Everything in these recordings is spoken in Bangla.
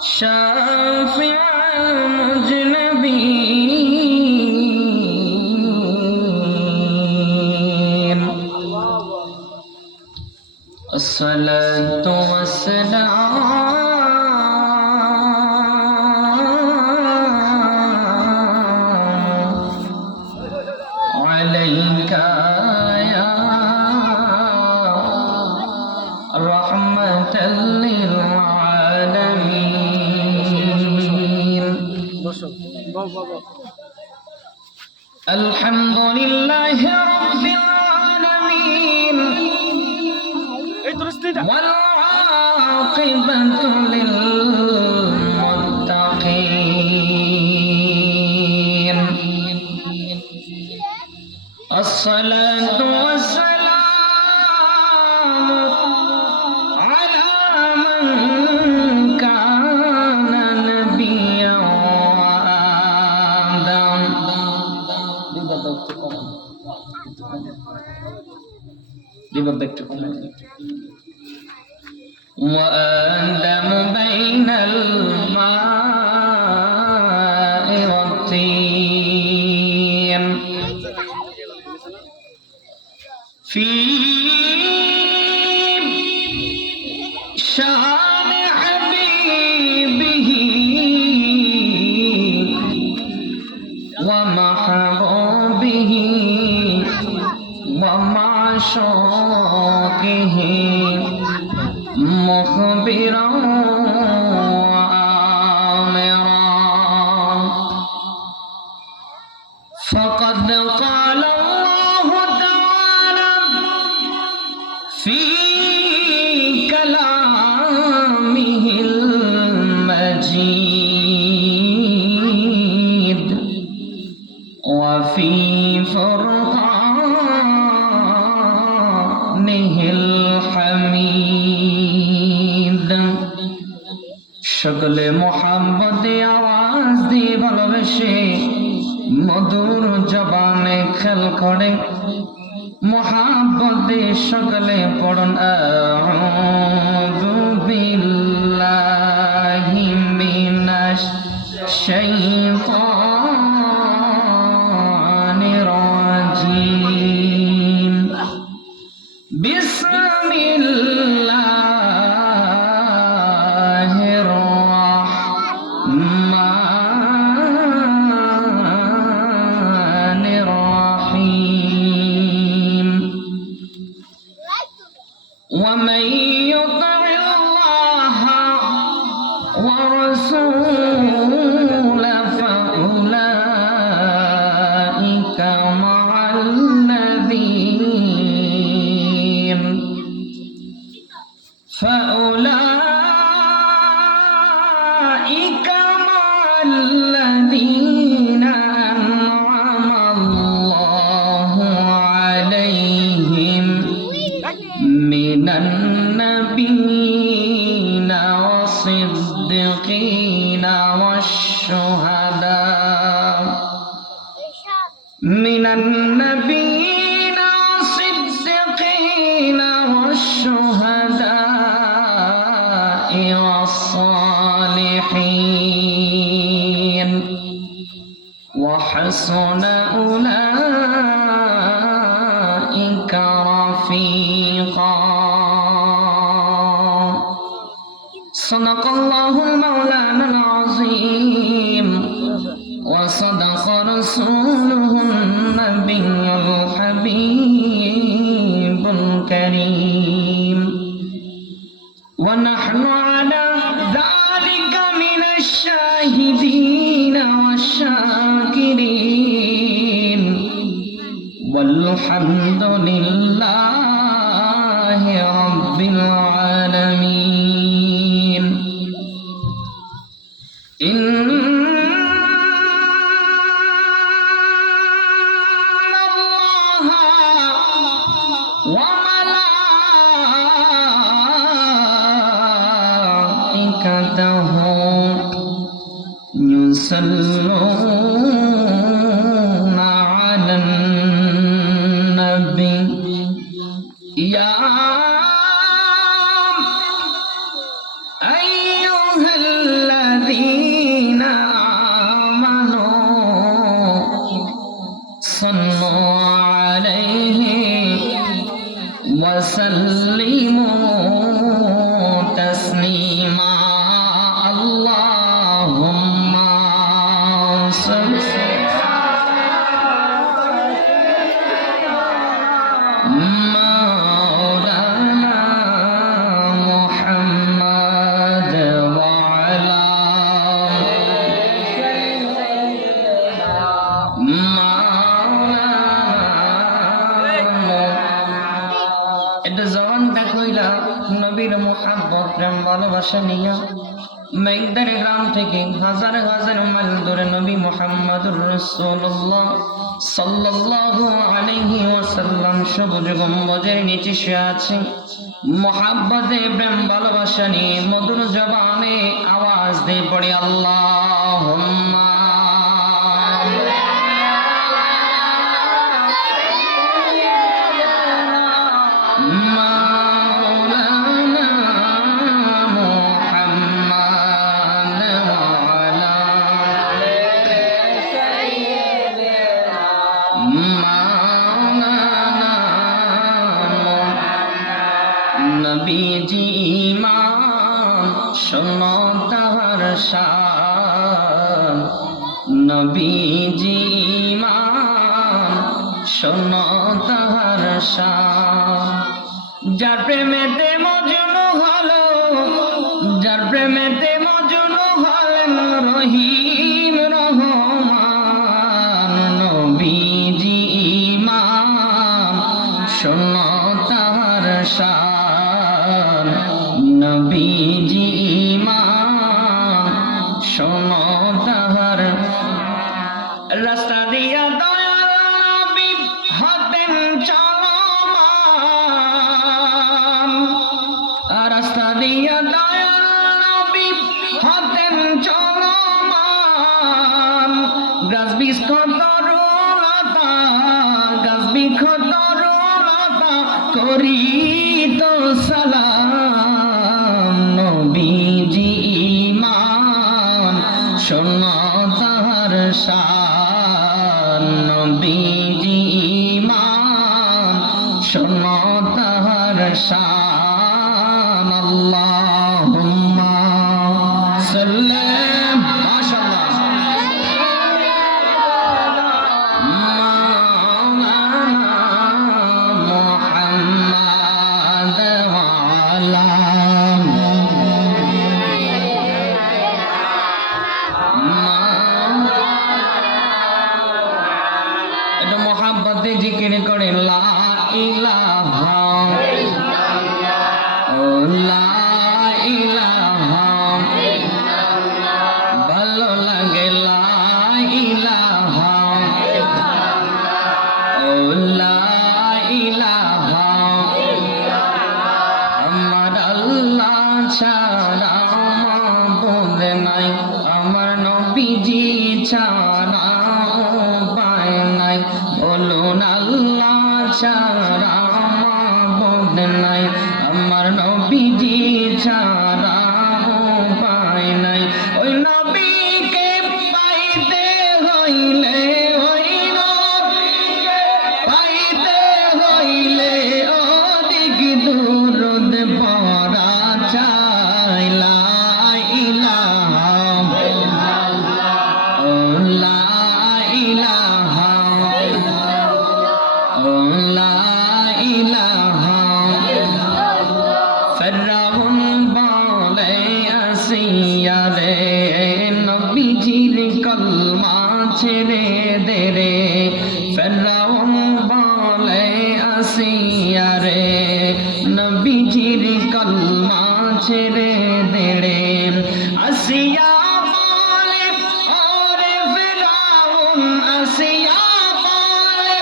شافع المذنبين الصلاة والسلام عليك يا رحمة للعالمين الحمد لله رب العالمين والعاقبة للمتقين الصلاة والسلام على من كان نبيا وآدم بين الماء والطين في شان حبيبه ومحبوبه ومعشوقه مخبرا وآمرا فقد قال الله تعالى في كلامه المجيد وفي فرقانه الحميد সকলে মোহাম্মদে আওয়াজ দিয়ে ভালোবেসে মধুর জবানে খেল করে মোহাম্মদে সকলে পড়ুন আউযু বিল্লাহি মিনাশ শাইতানির রাজিম বিসমিল্লাহির রাহমানির রাহিম ومن يطع الله ورسوله فأولئك مع الذين أنعم الله عليهم من النبيين والصديقين والشهداء من النبيين والصديقين والشهداء والصالحين وحسن أولئك رفيقا صدق الله مولانا العظيم وصدق رسوله النبي الحبيب الكريم ونحن على ذلك من الشاهدين والشاكرين والحمد لله رب العالمين إن الله وملائكته يصلون على النبي يا أيها মোহাব্বত প্রেম ভালোবাসা নিয়া মেঘদার গ্রাম থেকে হাজার হাজার মাইল দূরে নবী মুহাম্মদুর রাসূলুল্লাহ সাল্লাল্লাহু আলাইহি ওয়াসাল্লাম সবুজ গম্বুজের নিচে শুয়ে আছে। মোহাব্বতে প্রেম ভালোবাসা নিয়ে মধুর জবানে আওয়াজ দিয়ে পড়ে আল্লাহুম্মা নবীজি ইমাম শোনো তাহার শান, নবীজি ইমাম শোনো তাহার শান। যার প্রেমেতে মজনু হলো, যার প্রেমেতে মজনু হলেন রহিম রহমান, নবীজি ইমাম শোনো তাহার শান, নবীজি ইমাম শোনো তাহার। রাস্তা দিয়া দয়াল নবী হতেন চলমান, রাস্তা দিয়া দয়াল নবী হতেন চলমান। গাছ বৃক্ষ তরুলতা, গাছ বৃক্ষ তরুলতা করিত সালাম, নবীজি ইমাম শোনো তাহার শান, নবীজি ইমাম শোনো তাহার শান। আল্লাহুম্মা সাল্লি মাশাআল্লাহ মুহাম্মাদ ওয়া আলা এটা মোহাব্বতে জিকির করে লা ইলাহা ও লা ইলাহা, ভালো লাগে লা ইলাহা ও লা ইলাহা। আমার আল্লাহ ছাড়া মাবুদ নাই, আমার নবীজি ছাড়া উপায় নাই। বলুন আল্লাহ ছাড়া মাবুদ নাই, আমার নবীজি ছাড়া উপায় নাই। ওই নবীকে পাইতে হইলে, ওই নবীকে পাইতে হইলে অধিক দুরূদ পড়া চাই। লা ইলাহা ও লা ইলাহা ও লা ইলাহা। ফেরাউন বলে আসিয়া রে, নবীজির কলমা ছেড়ে দে রে। ফেরাউন বলে আসিয়া রে, নবীজির কলমা ছেড়ে দে রে। আসিয়া বলে ওরে ফেরাউন, আসিয়া বলে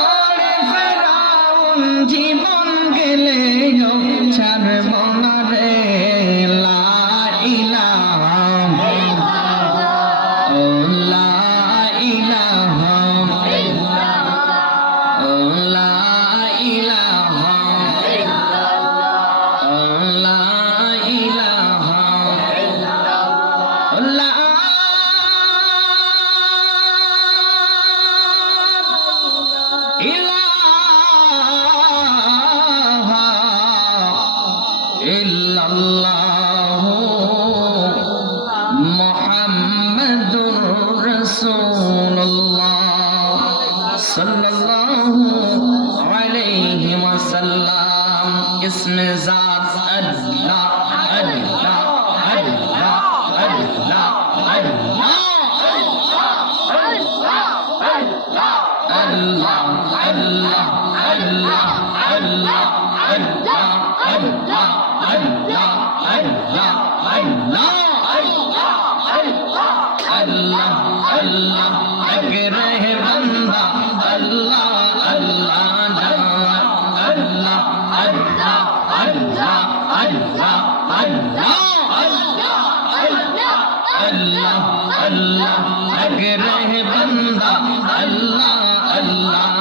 ওরে ফেরাউন, জীবন গেলে ছাড়ব না রে। লা ইলাহা ও লা ইলাহা ও লা ইলাহা ও লা ইলাহা ও লা ইলাহা ইল্লাল্লাহু মুহাম্মাদুর রাসূলুল্লাহ সাল্লাল্লাহু আলাইহি ওয়াসাল্লাম। ইসমে জাত আল্লাহ আল্লাহ আল্লাহ আল্লাহ আল্লাহ আল্লাহ আল্লাহ আল্লাহ আল্লাহ আল্লাহ আল্লাহ আল্লাহ আল্লাহ আল্লাহ আল্লাহ আল্লাহ এক রহে বান্দা আল্লাহ আল্লাহ আল্লাহ আল্লাহ আল্লাহ আল্লাহ আল্লাহ আল্লাহ আল্লাহ এক রহে বান্দা আল্লাহ আল্লাহ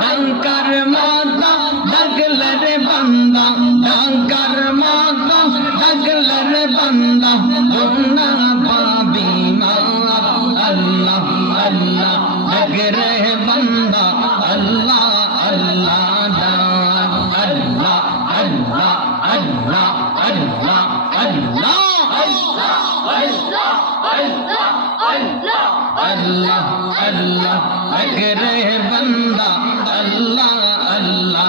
ডাঙ্কার মাতা ডাকলে রে বান্দা ডাঙ্কার মাতা ডাকলে রে বান্দা তোমরা পাবি মা আল্লাহ আল্লাহ ডাক রে বান্দা আল্লাহ আল্লাহ আল্লাহ আল্লাহ আল্লাহ আল্লাহ আল্লাহ আল্লাহ আল্লাহ এক রে বান্দা আল্লাহ আল্লাহ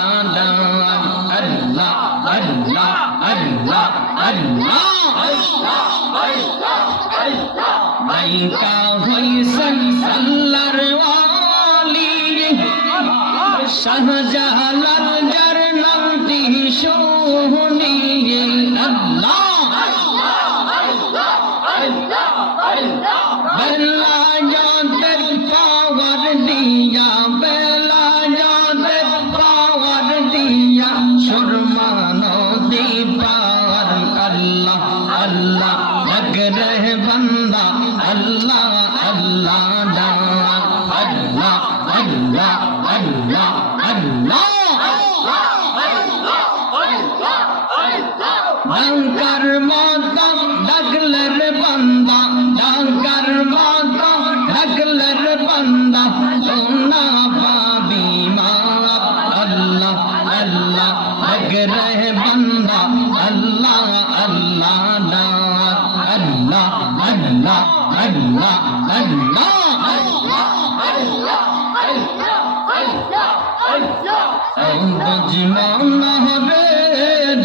আল্লাহ আল্লাহ আল্লাহ আল্লাহ মাইকা হইছেন আল্লাহর ওয়ালি শাহজালাল যার নামটি শুনিয়ে আল্লাহ বেলা যাদের পাওয়ার দিয়া বেলা যাদের পাওয়ার দিয়া সুরমা নদী পাওয়ার আল্লাহ আল্লাহ এক রে বান্দা আল্লাহ আল্লাহ আল্লাহ আল্লাহ আল্লাহ আল্লাহ ডাঙ্কার মাতা ডাকলে রে বান্দা ডাঙ্কার মাতা ডাকলে রে বান্দা তোমরা পাবি মা আল্লাহ আল্লাহ এক রে বান্দা আল্লাহ আল্লাহ আল্লাহ আল্লাহ আল্লাহ আল্লাহ জীবন রে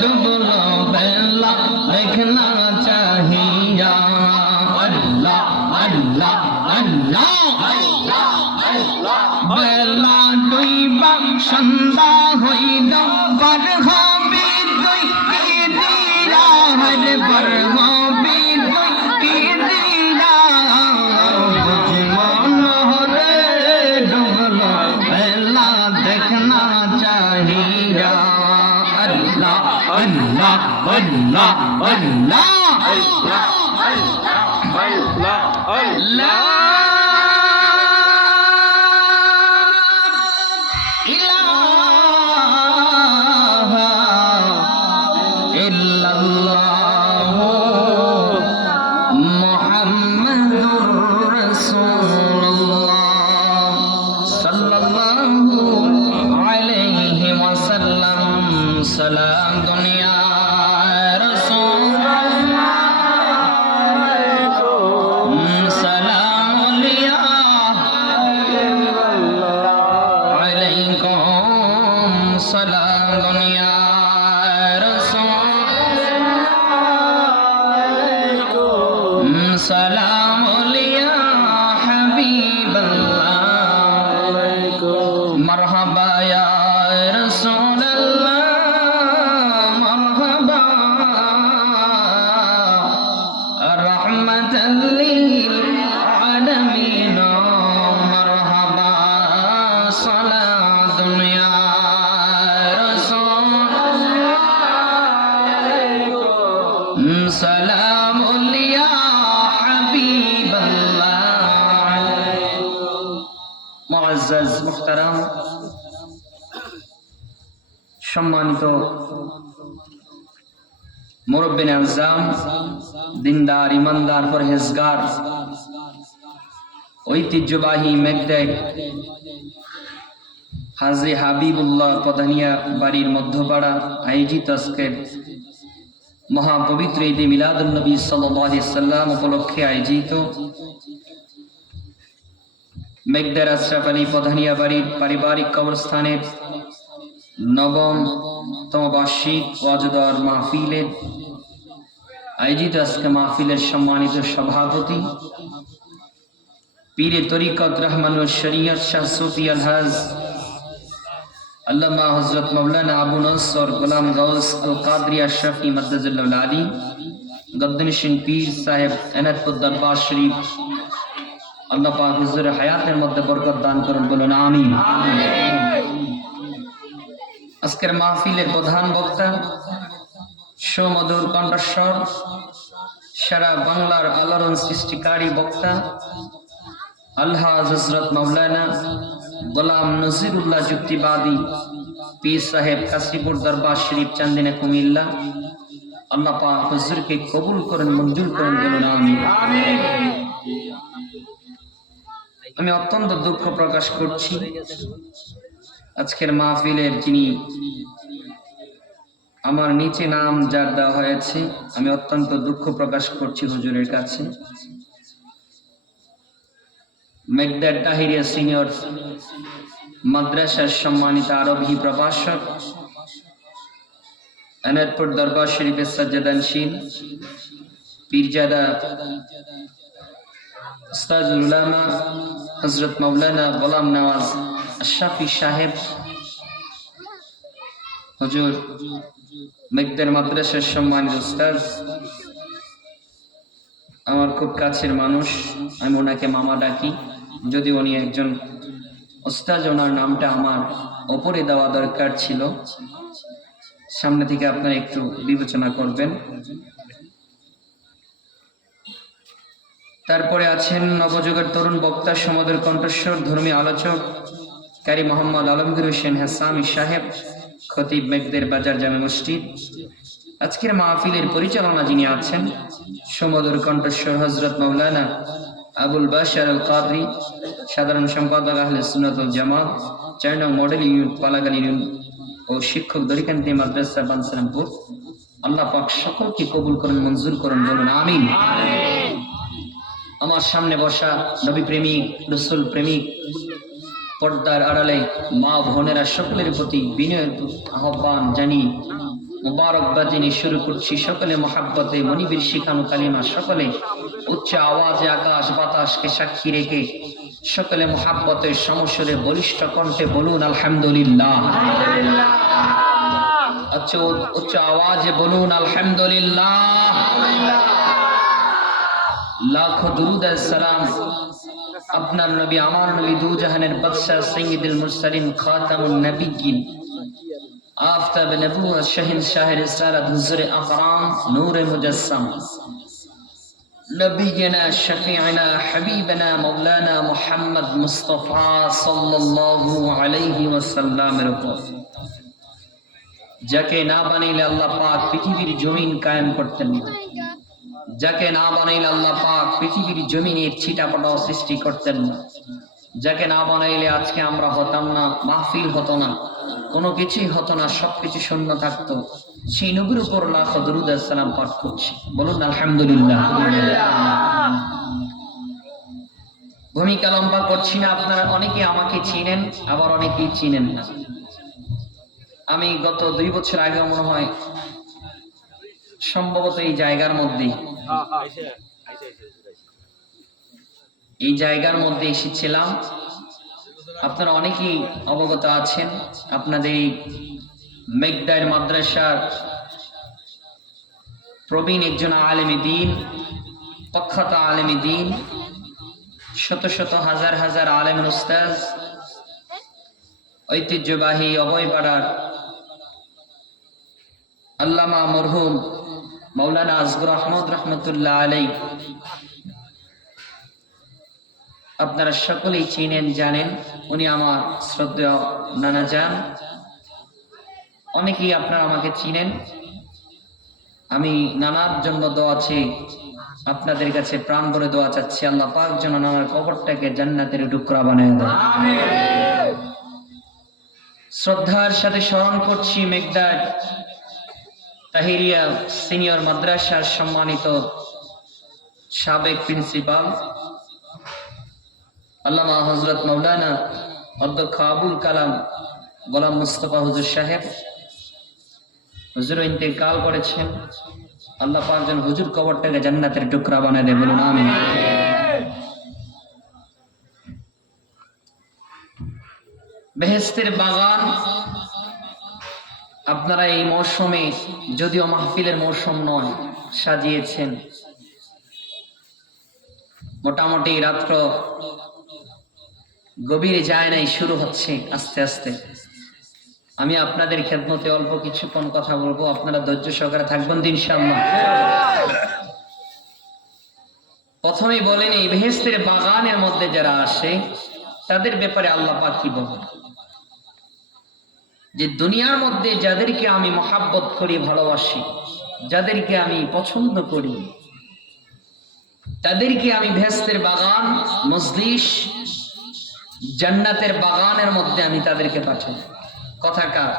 ডুবলো বেলা দেখনা চাহিয়া আল্লাহ আল্লাহ আল্লাহ বেলা ডুইবা সন্ধ্যা হইল পর হবি তুই কি দিরা হরে পর হবি তুই কি দিরা জীবন রে ডুবলো বেলা দেখনা চাহিয়া আল্লাহ আল্লাহ আল্লাহ আল্লাহ আল্লাহ সালাম দুনিয়া রসুল সালাম আলিয়া আলাইকুম সালাম দুনিয়া রসুল সালাম আলিয়া হাবিবাল্লাহ মারহাবা ইয়া রাসূলুল্লাহ للعالمين مرحبا صلاة يا رسول سلام يا حبيب الله معزز محترم সম্মানিত মুরব্বিন আজম দিনদার ইমানদার পরহেজগার ঐতিহ্যবাহী মেঘদেক হাজী হাবিবুল্লাহ পদানিয়া বাড়ির মধ্যপাড়া আয়োজিত আজকের মহাপবিত্র ঈদে মিলাদুন নবী সাল্লাল্লাহু আলাইহি সাল্লাম উপলক্ষে আয়োজিত মেঘদের আশরাফ আলী পদানিয়া বাড়ির পারিবারিক কবরস্থানের নবমতম বার্ষিক ওয়াজদার মাহফিলের আয়োজিত আজকে মাহফিলের সম্মানিত সভাপতি পীরে তরিকত রহমানুল শরীয়ত শাহ সুফি আলহাজ আল্লামা হযরত মাওলানা আবু নসর গোলাম গাউস আল কাদরি আশরাফি মাদ্দাজিল্লাহুল আলী গদ্দনিশিন পীর সাহেব এনায়তপুর দরবার শরীফ আল্লাহ পাক হুজুরের হায়াতের মধ্যে বরকত দান করুন, বলুন আমিন। আজকের মাহফিলের প্রধান বক্তা, সুমধুর কণ্ঠস্বর, সারা বাংলার আলোড়ন সৃষ্টিকারী বক্তা আলহাজ হযরত মাওলানা গোলাম নজিরুল্লাহ যুক্তিবাদী পীর সাহেব কাশীপুর দরবার শরীফ চান্দিনা কুমিল্লা। আল্লাহ পাক হুজুরকে কবুল করেন, মঞ্জুর করেন, বলুন আমিন। আমি অত্যন্ত দুঃখ প্রকাশ করছি, আজকের মাহফিলের যিনি আমার নিচে নাম যার দেওয়া হয়েছে, আমি অত্যন্ত দুঃখ প্রকাশ করছি হুজুরের কাছে। মেঘদার তাহিরিয়া সিনিয়র মাদ্রাসার সম্মানিত আরবি প্রভাষক, এনায়তপুর দরবার শরীফের সাজ্জাদানশীন পীরজাদা উস্তাদুল উলামা হযরত মাওলানা গোলাম নওয়াজ আশরাফি সাহেব হুজুর, মেঘদার মাদ্রাসার সম্মানিত উস্তাদ, আমার খুব কাছের মানুষ, আমি ওনাকে মামা ডাকি, যদি উনি একজন উস্তাদ, ওনার নামটা আমার ওপরে দেওয়া দরকার ছিল। সামনে থেকে আপনারা একটু বিবেচনা করবেন। তারপরে আছেন নবযুগের তরুণ বক্তা, সমাদের কণ্ঠস্বর, ধর্মী আলোচক কারি মোহাম্মদ আলমগীর হোসেন হাসামি সাহেব, খতিব মেঘদের বাজার জামে মসজিদ। আজকের মাহফিলের পরিচালনা যিনি আছেন, সুমধুর কণ্ঠস্বর হযরত মাওলানা আবুল বাশার আল কাদরি, সাধারণ সম্পাদক আহলে সুন্নাত ওয়াল জামাত, ৪ নং মডেল ইউনিট পালাগাল ইউনিয়ন ও শিক্ষক দরিকান্তি মাদ্রাসা বানসারামপুর। আল্লাহ পাক সকলকে কবুল করেন, মঞ্জুর করেন, বলুন আমিন। আমার সামনে বসা নবী প্রেমিক, রাসূল প্রেমিক, পর্দার আড়ালে মা বোনেরা, সকলের প্রতি বিনয়ের আহ্বান জানিয়ে মুবারকবাদ জানিয়ে শুরু করছি। সকলে মহাব্বতে মনিবীর শিখানো কালিমা, সকলে উচ্চ আওয়াজে আকাশ বাতাসকে সাক্ষী রেখে সকলে মহাব্বতে সমস্বরে বলিষ্ঠ কণ্ঠে বলুন আলহামদুলিল্লাহ। আচ্ছা, উচ্চ আওয়াজে বলুন আলহামদুলিল্লাহ। লাখো দুরুদ আর সালাম আপনার নবী, আমার নবী, দু জাহানের বাদশা, সাইয়্যিদুল মুরসালিন, খাতামুন নবিয়্যিন, আফতাব নবুয়্যত, শাহেনশাহ রিসালাত, হুজুরে আকরাম, নূরে মুজাসসাম, নবিয়্যিনা শফিয়না হাবিবনা মাওলানা মুহাম্মদ মুস্তাফা সাল্লাল্লাহু আলাইহি ওয়াসাল্লামের উপর, যাকে না বানাইলে আল্লাহ পাক পৃথিবীর জমিন কায়েম করতেন না, যাকে না বানাইলে আল্লাহ পাক পৃথিবীর জমিনের ছিটাপটাও সৃষ্টি করতেন না, যাকে না বানাইলে আজকে আমরা হতাম না, মাহফিল হতো না, কোনো কিছুই হতো না, সবকিছু শূন্য থাকতো। সেই নবীর উপর লাখো দুরূদ আর সালাম পাঠ করছি, বলুন আলহামদুলিল্লাহ। ভূমিকা লম্বা করছি না, আপনারা অনেকে আমাকে চিনেন, আবার অনেকেই চিনেন না। আমি গত 2 বছর আগে মনে হয় সম্ভবত এই জায়গার মধ্যে এসেছিলাম। আপনারা অনেকেই অবগত আছেন, আপনাদের এই মেঘদার মাদ্রাসার প্রবীণ একজন আলেমে দ্বীন, প্রখ্যাত আলেমে দ্বীন, শত শত হাজার হাজার আলেমের উস্তাদ, ঐতিহ্যবাহী অভয়পাড়ার আল্লামা মরহুম মাওলানা আসগর আহমদ রহমতুল্লাহ আলাই, আপনারা সকলেই চিনেন, জানেন, উনি আমার শ্রদ্ধেয় নানা যান। অনেকেই আপনারা আমাকে চিনেন। আমি নানার জন্য দোয়া চাই, আপনাদের কাছে প্রাণ ভরে দোয়া চাচ্ছি, আল্লাহ পাক যেন নানার কবরটাকে জান্নাতের টুকরা বানিয়ে দেয়। শ্রদ্ধার সাথে স্মরণ করছি মেঘদার তাহিরিয়া সিনিয়র মাদ্রাসার সম্মানিত সাবেক প্রিন্সিপাল আল্লামা হযরত মাওলানা অধ্যক্ষ আবুল কালাম গোলাম মুস্তাফা হুজুর সাহেব। হুজুর ইন্তেকাল করেছেন, আল্লাহ পাক যেন হুজুর কবরটাকে জান্নাতের টুকরা বানিয়ে দেন, বলুন আমিন। বেহেশতের বাগান আপনারা এই মৌসুমে, যদিও মাহফিলের মৌসুম নয়, সাজিয়েছেন। মোটামুটি রাত্র গভীরে যায় নাই, শুরু হচ্ছে আস্তে আস্তে। আমি আপনাদের খেদমতে অল্প কিছুক্ষণ কথা বলবো, আপনারা ধৈর্য সহকারে থাকবেন ইনশাআল্লাহ। প্রথমেই বলেন, এই বেহেশতের বাগানের মধ্যে যারা আসে তাদের ব্যাপারে আল্লাহ পাক কি বলেন, যে দুনিয়ার মধ্যে যাদেরকে আমি মহাব্বত করি, ভালোবাসি, যাদেরকে আমি পছন্দ করি, তাদেরকে আমি বেহেশতের বাগান, মজলিস, জান্নাতের বাগানের মধ্যে আমি তাদেরকে পাঠাই। কথা কার?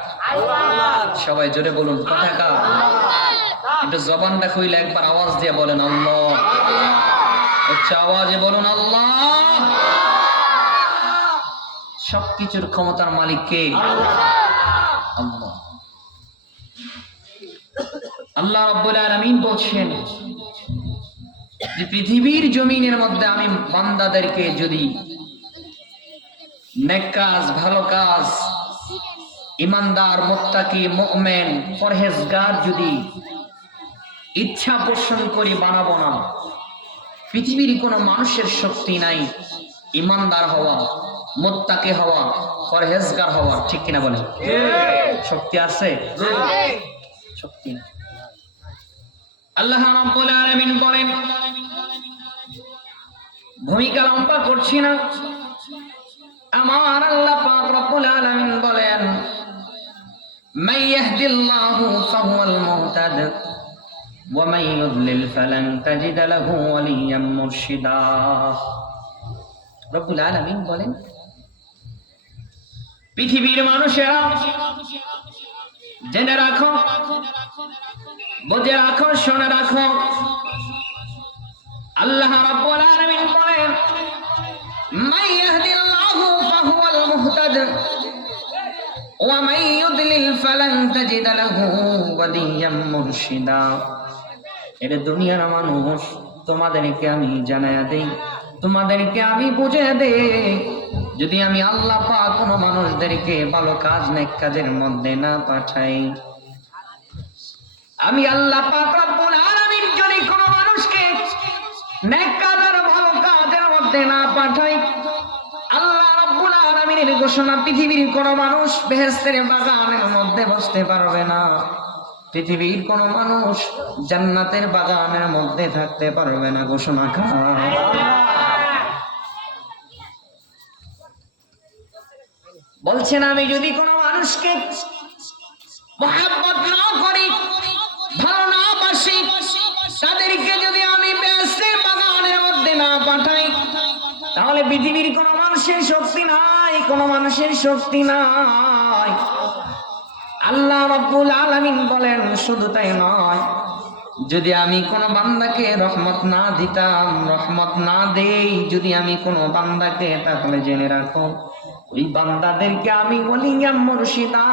সবাই জোরে বলুন, কথা কার? একটু জবানটা খুইলে একবার আওয়াজ দিয়ে বলেন আল্লাহ। উচ্চ আওয়াজে বলুন আল্লাহ। সবকিছুর ক্ষমতার মালিক কে? আল্লাহ। আল্লাহ রাব্বুল আলামিন বলছেন যে পৃথিবীর জমিনের মধ্যে আমি বান্দাদেরকে যদি নেক কাজ, ভালো কাজ, ইমানদার, মুত্তাকি, মুমিন, পরহেজগার যদি ইচ্ছা পোষণ করি বানাবো না। পৃথিবীর কোনো মানুষের শক্তি নাই ইমানদার হওয়া, মুত্তাকি হওয়া, পরহেজগার হওয়া, ঠিক কিনা বলেন? শক্তি আছে? শক্তি নেই। আল্লাহ রাব্বুল আলামিন বলেন, ভূমিকা লম্বা করছি না, আমার আল্লাহ পাক রব্বুল আলামিন বলেন, মান ইয়াহদিল্লাহু ফাহুয়াল মুহতাদ ওয়া মান ইউদ্লিল ফালান তাজিদ লাহু ওয়ালিয়্যান মুরশিদা। রব্বুল আলামিন বলেন, পৃথিবীর মানুষেরা জেনে রাখো, বুঝে রাখো, শুনে রাখো, আল্লাহ রাব্বুল আলামিন বলেন, মান ইয়াহদিল্লাহু ফাহুয়াল মুহতাদ ওয়া মান ইউদ্লিল ফালান তাজিদ লাহু ওয়ালিয়্যান মুরশিদা। এটা দুনিয়ার মানুষ, তোমাদেরকে আমি জানায়া দেই, তোমাদেরকে আমি বুঝিয়ে দেই, যদি আমি আল্লাহ পাক কোনো মানুষদেরকে ভালো কাজ, নেক কাজের মধ্যে না পাঠাই, আমি আল্লাহ পাক রব্বুল আলামিন যদি কোনো মানুষকে নেক কাজ আর ভালো কাজের মধ্যে না পাঠাই, আল্লাহ রাব্বুল আলামিনের ঘোষণা, পৃথিবীর কোনো মানুষ বেহেশতের বাগানের মধ্যে বসতে পারবে না, পৃথিবীর কোনো মানুষ জান্নাতের বাগানের মধ্যে থাকতে পারবে না। ঘোষণা কার? বলছেন, আমি যদি কোনো মানুষকে মহব্বত না করি, ভালো না বাসি, তাদেরকে যদি আমি বেহেশতের বাগানের মধ্যে না পাঠাই, তাহলে পৃথিবীর কোনো মানুষের শক্তি নাই, কোনো মানুষের শক্তি নাই। আল্লাহ রাব্বুল আলামিন বলেন, শুধু তাই নয়, যদি আমি কোনো বান্দাকে রহমত না দিতাম, রহমত না দেই, যদি আমি কোনো বান্দাকে, তাহলে জেনে রাখো ওই বান্দাদেরকে আমি ওয়ালিয়্যান মুরশিদা।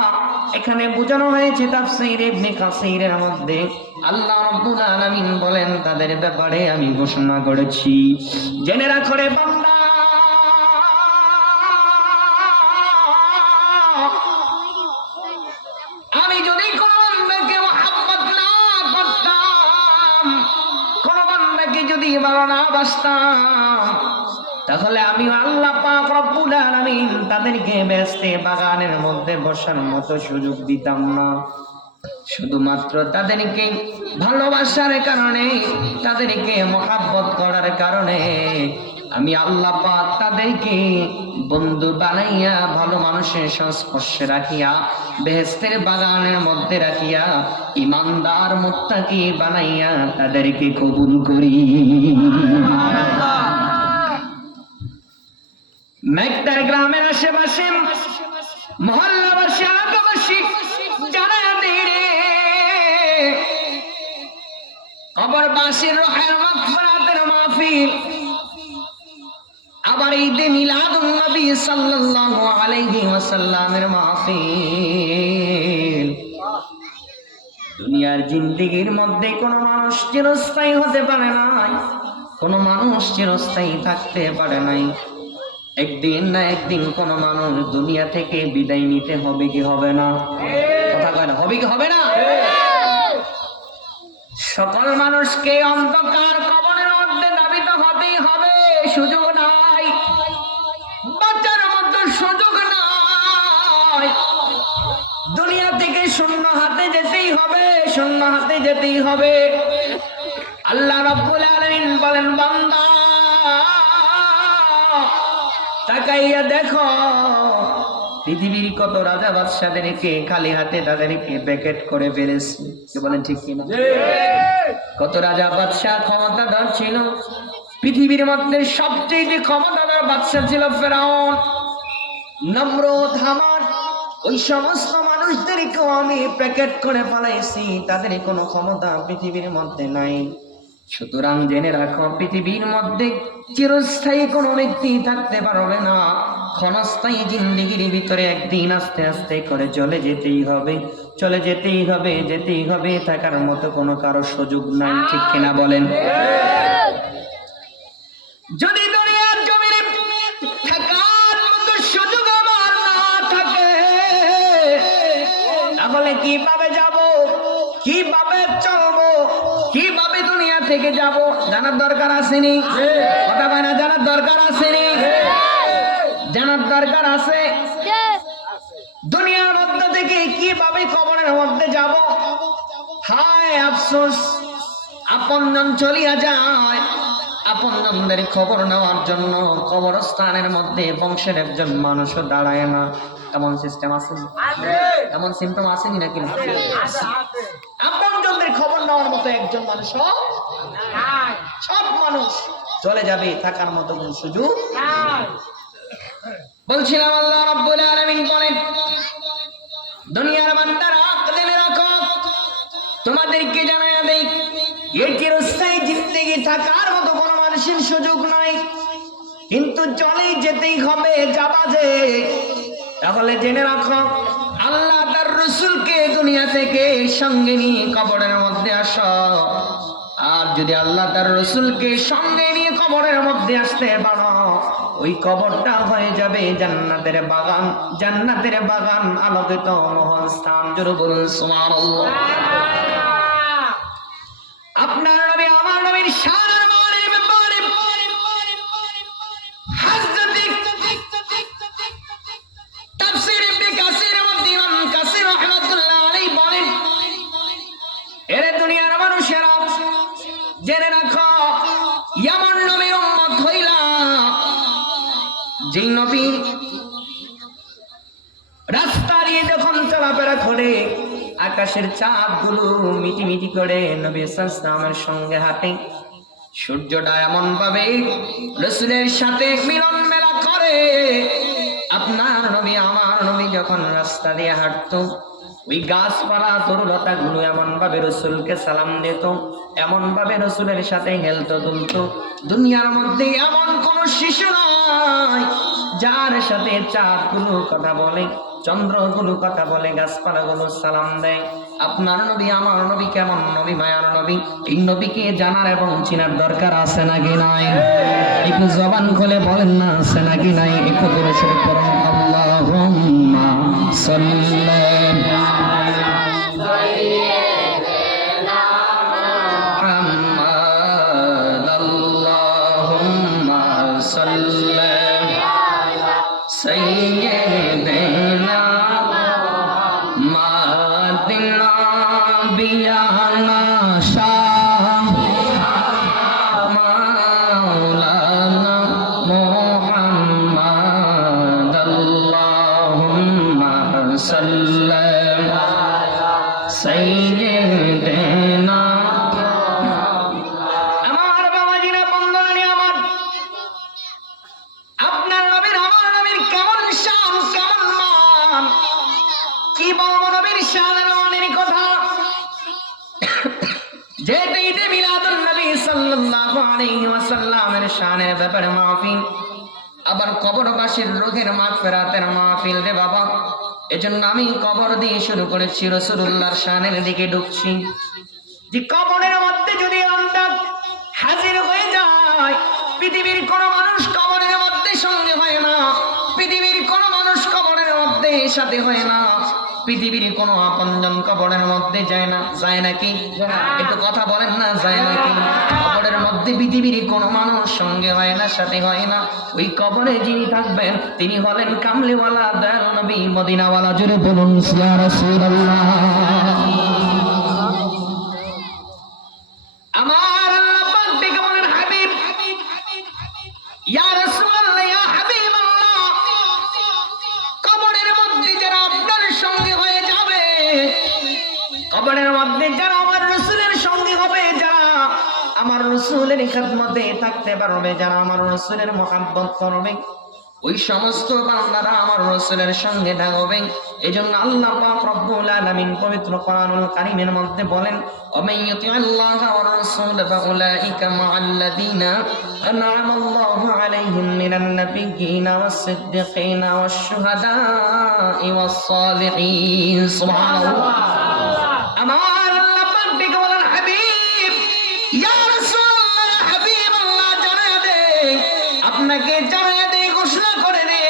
এখানে বোঝানো হয়েছে তাফসীর ইবনে কাসীরের মধ্যে, আল্লাহ রাব্বুল আলামিন বলেন, তাদের ব্যাপারে আমি ঘোষণা করেছি, জেনে রাখো রে বান্দা, আমি যদি কোন বান্দাকে মহব্বত না করতাম, কোন বান্দাকে যদি ভালো না বাসতাম, তাহলে আমি আল্লাহ পাক রব্বুল আলামিন তাদেরকে বেহেশতের বাগানের মধ্যে বসার মতো সুযোগ দিতাম না। শুধুমাত্র তাদেরকে ভালোবাসার কারণে, তাদেরকে মহব্বত করার কারণে আমি আল্লাহ পাক তাদেরকে বন্ধু বানাইয়া, ভালো মানুষের সংস্পর্শে রাখিয়া, বেহেশতের বাগানের মধ্যে রাখিয়া, ইমানদার মুত্তাকি বানাইয়া তাদেরকে কবুল করি। মেঘদার গ্রামের আশেপাশে মহল্লাবাসী, এলাকাবাসী যারা কবরবাসীর রুহের মাগফিরাতের মাহফিল, আবার ঈদে মিলাদুন নবী সাল্লাল্লাহু আলাইহি ওয়াসাল্লামের মাহফিল। দুনিয়ার জিন্দেগির মধ্যে কোনো মানুষ চিরস্থায়ী হতে পারে নাই, কোনো মানুষ চিরস্থায়ী থাকতে পারে নাই। একদিন না একদিন কোন মানুষ দুনিয়া থেকে বিদায় নিতে হবে কি হবে না? কথা কয় না, হবে কি হবে না? সকল মানুষকে অন্ধকার কবরের মধ্যে দাবিত হতেই হবে, সুযোগ নাই, বাচ্চার মতো সুযোগ নাই। দুনিয়া থেকে শূন্য হাতে যেতেই হবে, শূন্য হাতে যেতেই হবে। আল্লাহ রাব্বুল আলামিন বলেন, বান্দা তাকাইয়া দেখো পৃথিবীর কত রাজা বাদশাদেরকে খালি হাতে তাদেরকে প্যাকেট করে ফেলেছে। কি বলেন ঠিক কিনা? কত রাজা বাদশা ক্ষমতাধর ছিল। পৃথিবীর মধ্যে সবচেয়ে ক্ষমতাধর বাদশা ছিল ফেরাউন, নমরুদ, হামান। ওই সমস্ত মানুষদেরকেও আমি প্যাকেট করে ফেলাইছি, তাদের কোনো ক্ষমতা পৃথিবীর মধ্যে নাই। সুতরাং জেনে রাখো, পৃথিবীর মধ্যে চিরস্থায়ী কোনো ব্যক্তি থাকতে পারবে না। ক্ষণস্থায়ী জিন্দেগির ভিতরে একদিন আস্তে আস্তে করে চলে যেতেই হবে, চলে যেতেই হবে, যেতেই হবে। থাকার মতো কোনো কারো সুযোগ নাই, ঠিক কিনা বলেন? যদি দুনিয়ার জমিনে থাকার মতো সুযোগ আমার না থাকে, তাহলে কিভাবে যাব, কিভাবে চলবো, কিভাবে দুনিয়া থেকে যাব? জানার দরকার আসেনি? কথা বলে না, জানার দরকার আসেনি? জানার দরকার আছে। দুনিয়ার মধ্যে থেকে কিভাবে কবরের মধ্যে যাব? হায় আফসোস, আপনজন চলিয়া যায়, আপনজনদের খবর নেওয়ার জন্য কবরস্থানের মধ্যে বংশের একজন মানুষও দাঁড়ায় না। এমন সিস্টেম আছে, এমন সিম্পটম আসেনি নাকি? আপনজনদের খবর নেওয়ার মতো একজন মানুষ, সব মানুষ চলে যাবে, থাকার মতো কোন সুযোগ। বলছিলাম আল্লাহ রাব্বুল আলামিন বলেন, দুনিয়ার বান্দারা জেনে রাখো, তোমাদেরকে জানায়া দেই, এই চিরস্থায়ী জিন্দেগি থাকার মতো কোনো মানুষের সুযোগ নাই, কিন্তু চলে যেতেই হবে, যাবা যে। তাহলে জেনে রাখো, আল্লাহ তার রাসূলকে দুনিয়া থেকে সঙ্গে নিয়ে কবরের মধ্যে আসো। আর যদি আল্লাহ তার রাসূলকে সঙ্গে নিয়ে কবরের মধ্যে আসতে পারো, ওই কবরটা হয়ে যাবে জান্নাতের বাগান, জান্নাতের বাগান, আলোকিত মহল স্থান। জোরে বলুন সুবহানাল্লাহ। আপনার নবী আমার নবীর শানের মানের ব্যাপারে হযরত তাফসীর ইবনে কাসির মধ্যে ইমাম কাসির রাহমাতুল্লাহ আলাইহি বলেন, এরে দুনিয়ার মানুষেরা জেনে রাখো, এমন নবীর উম্মত হইলা যে নবী রাস্তা দিয়ে যখন চলাফেরা করে আকাশের চাঁদ গুলো মিটি মিটি করে নবী সাল্লাল্লাহু আলাইহি ওয়াসাল্লামের সঙ্গে হাঁটে। সূর্যটা এমন ভাবে রাসূলের সাথে মিলন মেলা করে। আপনার নবী আমার নবী যখন রাস্তা দিয়ে হাঁটতো, ওই গাছপালা তরুলতা গুলো এমন ভাবে রাসূলকে সালাম দিত, এমন ভাবে রাসূলের সাথে হেলতো দুলতো। দুনিয়ার মধ্যে এমন কোন শিশু নাই যার সাথে চাঁদ গুলো কথা বলে, চন্দ্র গুলো কথা বলে, গাছপালা গুলো সালাম দেয়। আপনার নবী আমার নবী কেমন নবী, মায়ার নবী। এই নবীকে জানার এবং চিনার দরকার আছে নাকি নাই? একটু জবান খুলে বলেন না, আছে নাকি নাই? একটু করে শুরু করুন, আল্লাহুম্মা সাল্লি মুহাম্মাদ, আল্লাহুম্মা সাল্লি সাইয়্যিদিনা মাদিনা বিয়ানা শাহ মাওলানা মুহাম্মাদ, আল্লাহুম্মা সাল্লি সাইয়্যিদিনা। আমার বাবাজিরা, বন্ধুরা আমার, আপনার নবীর আমার নবীর কেমন শান, কেমন মান, কি বলবো নবীর শানের মানের কথা। যেটা ঈদে মিলাদুন নবী সাল্লাল্লাহু আলাইহি ওয়াসাল্লামের শানের ব্যাপারে মাহফিল, আবার কবরবাসীর রোগের মাগফিরাতের মাহফিল রে বাবা। এজন্য আমি কবর দিয়ে শুরু করেছি, রাসূলুল্লাহর শানের দিকে ঢুকছি। যে কবরের মধ্যে যদি বান্দা হাজির হয়ে যায়, পৃথিবীর কোন মানুষ কবরের মধ্যে সঙ্গে হয় না। সাথে হয় না। পৃথিবীর কোনো আপনজন কবরের মধ্যে যায় না, যায় নাকি? একটু কথা বলেন না, যায় নাকি? কবরের মধ্যে পৃথিবীর কোনো মানুষ সঙ্গে হয় না, সাথে হয় না। ওই কবরে যিনি থাকবেন তিনি হলেন কামলিওয়ালা দয়াল নবী মদিনাওয়ালা। জুড়ে বলুন ইয়া রাসূলুল্লাহ। আমার আল্লাহ পাক ডেকে বলেন, হাবিব ইয়া রাসূলুল্লাহ, ইয়া হাবিবাল্লাহ, কবরের মধ্যে যারা আপনার সঙ্গে হয়ে যাবে, কবরের মধ্যে যারা আমার রাসূলের সঙ্গে হবে, যারা আমার রাসূলের খিদমতে থাকতে পারবে, যারা আমার রাসূলের মহব্বত করবে, ওই সমস্ত বান্দারা আমার রাসূলের সঙ্গে থাকবে। এজন্য আল্লাহ পাক রব্বুল আলামিন পবিত্র কোরআনুল কারীমের মধ্যে বলেন, ওয়া ইয়াতি'আল্লাহা ওয়া রাসূলা ফাউলাইকা মা'আল্লাযীনা আন'আমা আল্লাহু আলাইহিম মিনান নাবিয়্যিনা ওয়াস-সিদ্দিকিনা ওয়াশ-শুহাদা'i ওয়াস-সালিহিন। সুবহানাল্লাহ। আমার আল্লাহ পাক ডেকে বলেন, হাবিব ইয়া রাসূলুল্লাহ, হাবিবাল্লাহ, জানায়া দে, আপনাকে জানায়া দে, ঘোষণা করে দে,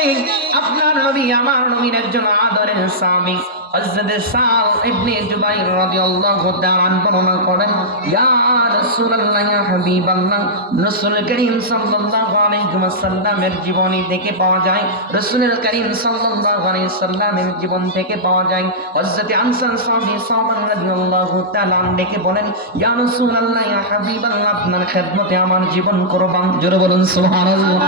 আপনার নবী আমার নবীর একজন আদরের সাহাবী হযরত সাল ইবনে জুবাইর রাদিয়াল্লাহু তাআলা বর্ণনা করেন, ইয়া রাসূলুল্লাহ, ইয়া হাবিবাল্লাহ, রাসূল করিম সাল্লাল্লাহু আলাইহি ওয়াসাল্লামের জীবনী থেকে পাওয়া যায়, রাসূলের করিম সাল্লাল্লাহু আলাইহি ওয়াসাল্লামের জীবন থেকে পাওয়া যায়। হযরত আনসার সাহাবী সাহাবান রাদিয়াল্লাহু তাআলা ডেকে বলেন, ইয়া রাসূলুল্লাহ, ইয়া হাবিবাল্লাহ, আপনার খেদমতে আমার জীবন কুরবান। জোরে বলুন সুবহানাল্লাহ।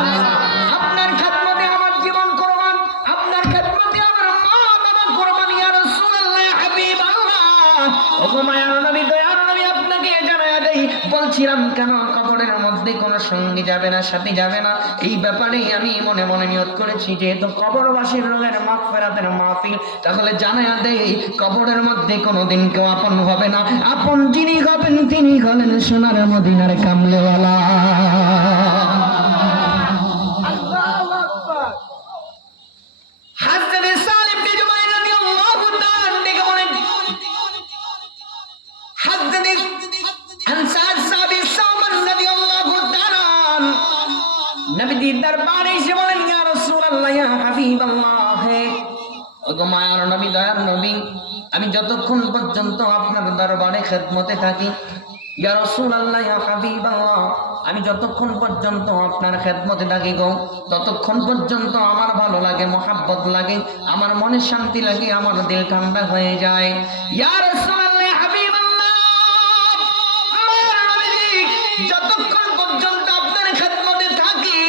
আপনার খেদমতে আমার জীবন কুরবান, আপনার খেদমতে আমার মা বাবা কুরবান। ইয়া রাসূলুল্লাহ, ইয়া হাবিবাল্লাহ, ওগো মায়ার নবী, দয়ার নবী, আপনাকে জানায়া দেই, বলছিলাম কেন কবরের মধ্যে কোনো সঙ্গী যাবে না, সাথী যাবে না, এই ব্যাপারে আমি মনে মনে নিয়ত করেছি, যেহেতু কবরবাসীর রোগের মাগফিরাতের মাহফিল, তাহলে জানায়া দেই কবরের মধ্যে কোনোদিন কেউ আপন হবে না। আপন যিনি হবেন তিনি হলেন সোনার মদিনার কামলিওয়ালা। নবীজির দরবারে এসে বলেন, ইয়া রাসূলুল্লাহ, ইয়া হাবিবাল্লাহ, ওগো মায়ার নবী, দয়ার নবী, আমি যতক্ষণ পর্যন্ত আপনার দরবারে খেদমতে থাকি, ইয়া রাসূলুল্লাহ, ইয়া হাবিবাল্লাহ, আমি যতক্ষণ পর্যন্ত আপনার খেদমতে থাকি গো, ততক্ষণ পর্যন্ত আমার ভালো লাগে, মহাব্বত লাগে, আমার মনে শান্তি লাগে, আমার দিল ঠান্ডা হয়ে যায়। ইয়া রাসূলুল্লাহ, ইয়া হাবিবাল্লাহ, মায়ার নবী, যতক্ষণ পর্যন্ত আপনার খেদমতে থাকি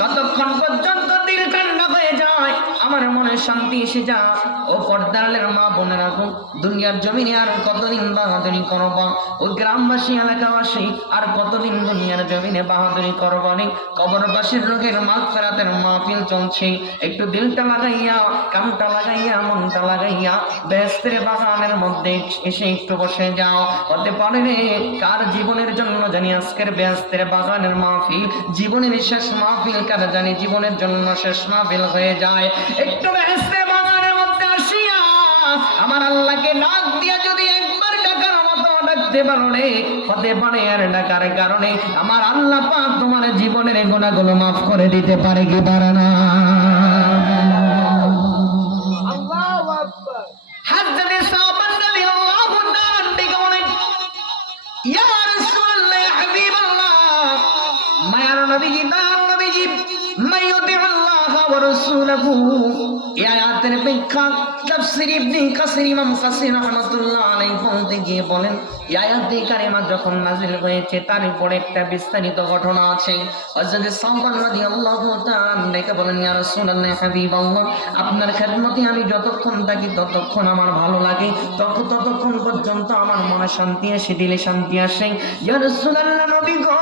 ততক্ষণ পর্যন্ত দিল ঠান্ডা হয়ে যায়, আমার মনে শান্তি এসে যায়। ও পর্দারের মা বোনেরা গো, দুনিয়ার জমিনে আর কতদিন বাহাদুরি করবা? ও গ্রামবাসী, এলাকাবাসী, আর কতদিন দুনিয়ার জমিনে বাহাদুরি করবানি? কবরবাসীর রোগের মাগফিরাতের মাহফিল চলছে, একটু দিলটা লাগাইয়া, কামটা লাগাইয়া, মনটা লাগাইয়া বেহেশতের বাগানের মধ্যে এসে একটু বসে যাও। হতে পারে রে কার জীবনের জন্য জানি আজকের বেহেশতের বাগানের মাহফিল জীবনের শেষ মাহফিল, কার জানি জীবনের জন্য শেষ মাহফিল হয়ে যায়। একটু বেহেশতের বাগানের মধ্যে আসিয়া আমার আল্লাহকে ডাক দিয়া যদি একবার ডাকার মতো ডাকতে পারো রে, হতে পারে আর ডাকার কারণে আমার আল্লাহ পাক তোমার জীবনের গুনাহগুলো মাফ করে দিতে পারে কি পারে না? আল্লাহু আকবার। হযরত সাহাবান রাদিয়াল্লাহু তাআলা ডেকে বলেন, ইয়া রাসূলুল্লাহ, ইয়া হাবিবাল্লাহ, মায়ার নবীজি, দয়ার নবীজি, মাইয়ুতিল্লাহ ওয়া রাসূলুহু, এই আয়াতের ব্যাখ্যা তাফসীর ইবনে কাসির, ইমাম কাসির রাহমাতুল্লাহ আলাইহি বলতে গিয়ে বলেন, এই আয়াতে কারিমা যখন নাযিল হয়েছে তার উপরে একটা বিস্তারিত ঘটনা আছে। হযরত সাহাবা রাদিয়াল্লাহু তাআলা ডেকে বলেন, ইয়া রাসূলুল্লাহ, ইয়া হাবিবাল্লাহ, আপনার খেদমতে আমি যতক্ষণ থাকি ততক্ষণ আমার ভালো লাগে, ততক্ষণ পর্যন্ত আমার মনে শান্তি আসে, দিলে শান্তি আসে। ইয়া রাসূলুল্লাহ, নবী গো,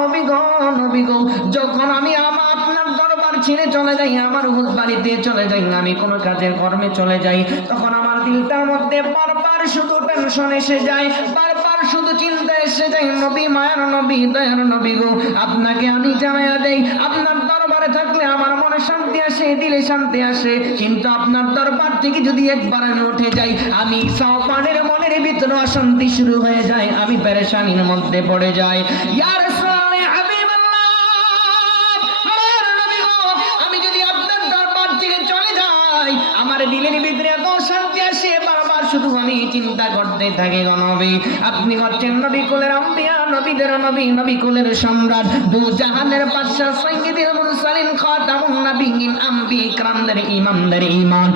নবী গো, নবী গো, যখন আমি আপনার দরবার ছেড়ে চলে যাই, আমার বাড়িতে চলে যাই, আমি কোনো কাজের কর্মে চলে যাই, তখন আমার দিলটার মধ্যে বারবার শুধু টেনশন এসে যায়, বারবার শুধু চিন্তা এসে যায়। নবী, মায়ার নবী, দয়ার নবী গো, আপনাকে আমি জানাইয়া দেই, আপনার দরবারে থাকলে আমার মনে শান্তি আসে, দিলে শান্তি আসে, কিন্তু আপনার দরবার থেকে যদি একবার আমি উঠে যাই, আমি সাহাবানের মনের ভিতরে অশান্তি শুরু হয়ে যায়, আমি পেরেশানির মধ্যে পড়ে যাই। ইয়া রাসূলুল্লাহ, ইয়া হাবিবাল্লাহ, মায়ার নবী গো, আমি যদি আপনার দরবার থেকে চলে যাই, আমার শুধু আমি চিন্তা করতে থাকি গো নবী, আপনি হচ্ছেন নবী কুলের আম্বিয়া, নবীদের নবী, নবী কুলের সম্রাট, দু জাহানের বাদশা, সাইয়্যিদুল মুরসালিন, খাতামুন নবিয়্যিন, আম্বিয়া ইকরামদের ইমামদের ইমাম,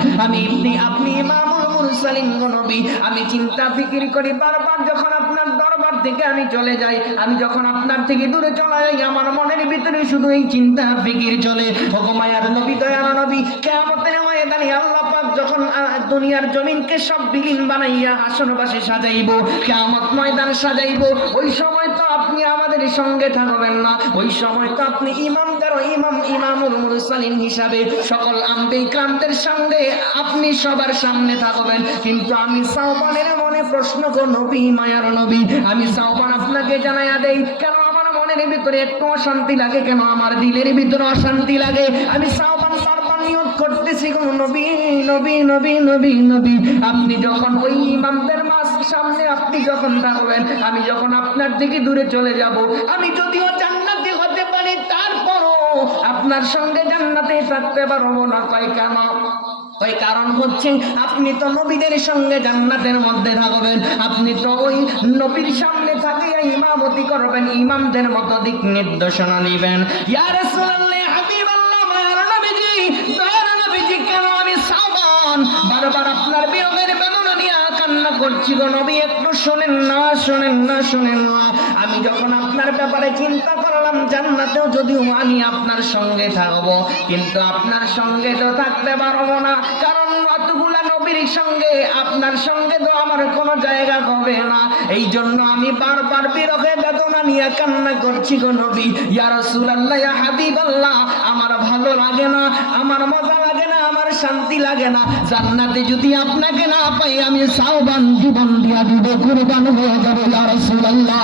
আপনি ইমামুল মুরসালিন গো নবী। আমি চিন্তা ফিকির করি বারবার, যখন আপনার দরবার থেকে আমি চলে যাই, আমি যখন আপনার থেকে দূরে চলে যাই, আমার মনের ভিতরে শুধু এই চিন্তা ফিকির চলে। ওগো মায়ার নবী, দয়ার নবী, কিয়ামতের ময়দানে আল্লাহ পাক যখন দুনিয়ার জমিনকে সব বিলীন বানাইয়া হাসরবাসে সাজাইবো, কিয়ামত ময়দান সাজাইবো, ওই সময় তো আপনি আমাদের সঙ্গে থাকবেন না, ওই সময় তো আপনি ইমামদের ইমাম, ইমামুল মুরসালিন হিসাবে সকল আম্বিয়া ইকরামদের সঙ্গে আপনি সবার সামনে থাকবেন। কিন্তু আমি সাওবানের মনে প্রশ্ন গো নবী, মায়ার নবী, আমি সাওবান আপনাকে জানাইয়া দেই, কেন আমার মনের ভিতরে একটু অশান্তি লাগে, কেন আমার দিলের ভিতরে অশান্তি লাগে? আমি সাওবান বারবার নিয়ত করতেছি গো নবী, নবী, নবী, নবী, নবী, আপনি যখন ওই ইমামদের সামনে আপনি যখন থাকবেন, আমি যখন আপনার থেকে দূরে চলে যাব, আমি যদিও জান্নাতি হতে পারি, তারপরও আপনার সঙ্গে জান্নাতে থাকতে পারবো না। কয় কেন? ওই কারণ হচ্ছে আপনি তো নবীদের সঙ্গে জান্নাতের মধ্যে থাকবেন, আপনি তো ওই নবীর সামনে থাকিয়া ইমামতি করবেন, ইমামদের মতো দিক নির্দেশনা দিবেন। ইয়া রাসূলুল্লাহ, হাবিবাল্লাহ, মায়ার নবীজি, দয়ার নবীজি, কেন আমি সাওবান বারবার আপনার বিয়োগের বেদনা নিয়ে কান্না করছি গো নবী, একটু শোনেন না, শোনেন না, শোনেন না। আমি যখন আপনার ব্যাপারে চিন্তা করলাম, জান্নাতেও যদিও আমি আপনার সঙ্গে থাকবো, কিন্তু আপনার সঙ্গে তো থাকতে পারবো না, কারণ অতগুলা নবীর সঙ্গে আপনার সঙ্গে তো আমার কোনো জায়গা হবে না। এই জন্য আমি বারবার বিরহে বেদনা নিয়ে কান্না করছি গো নবী। ইয়া রাসূলুল্লাহ, ইয়া হাবিবাল্লাহ, আমার ভালো লাগে না, আমার মজা লাগে না, আমার শান্তি লাগে না। জান্নাতে যদি আপনাকে না পাই, আমি সাওবান জীবন দিয়া দিব, কুরবান হয়ে যাব। ইয়া রাসূলুল্লাহ,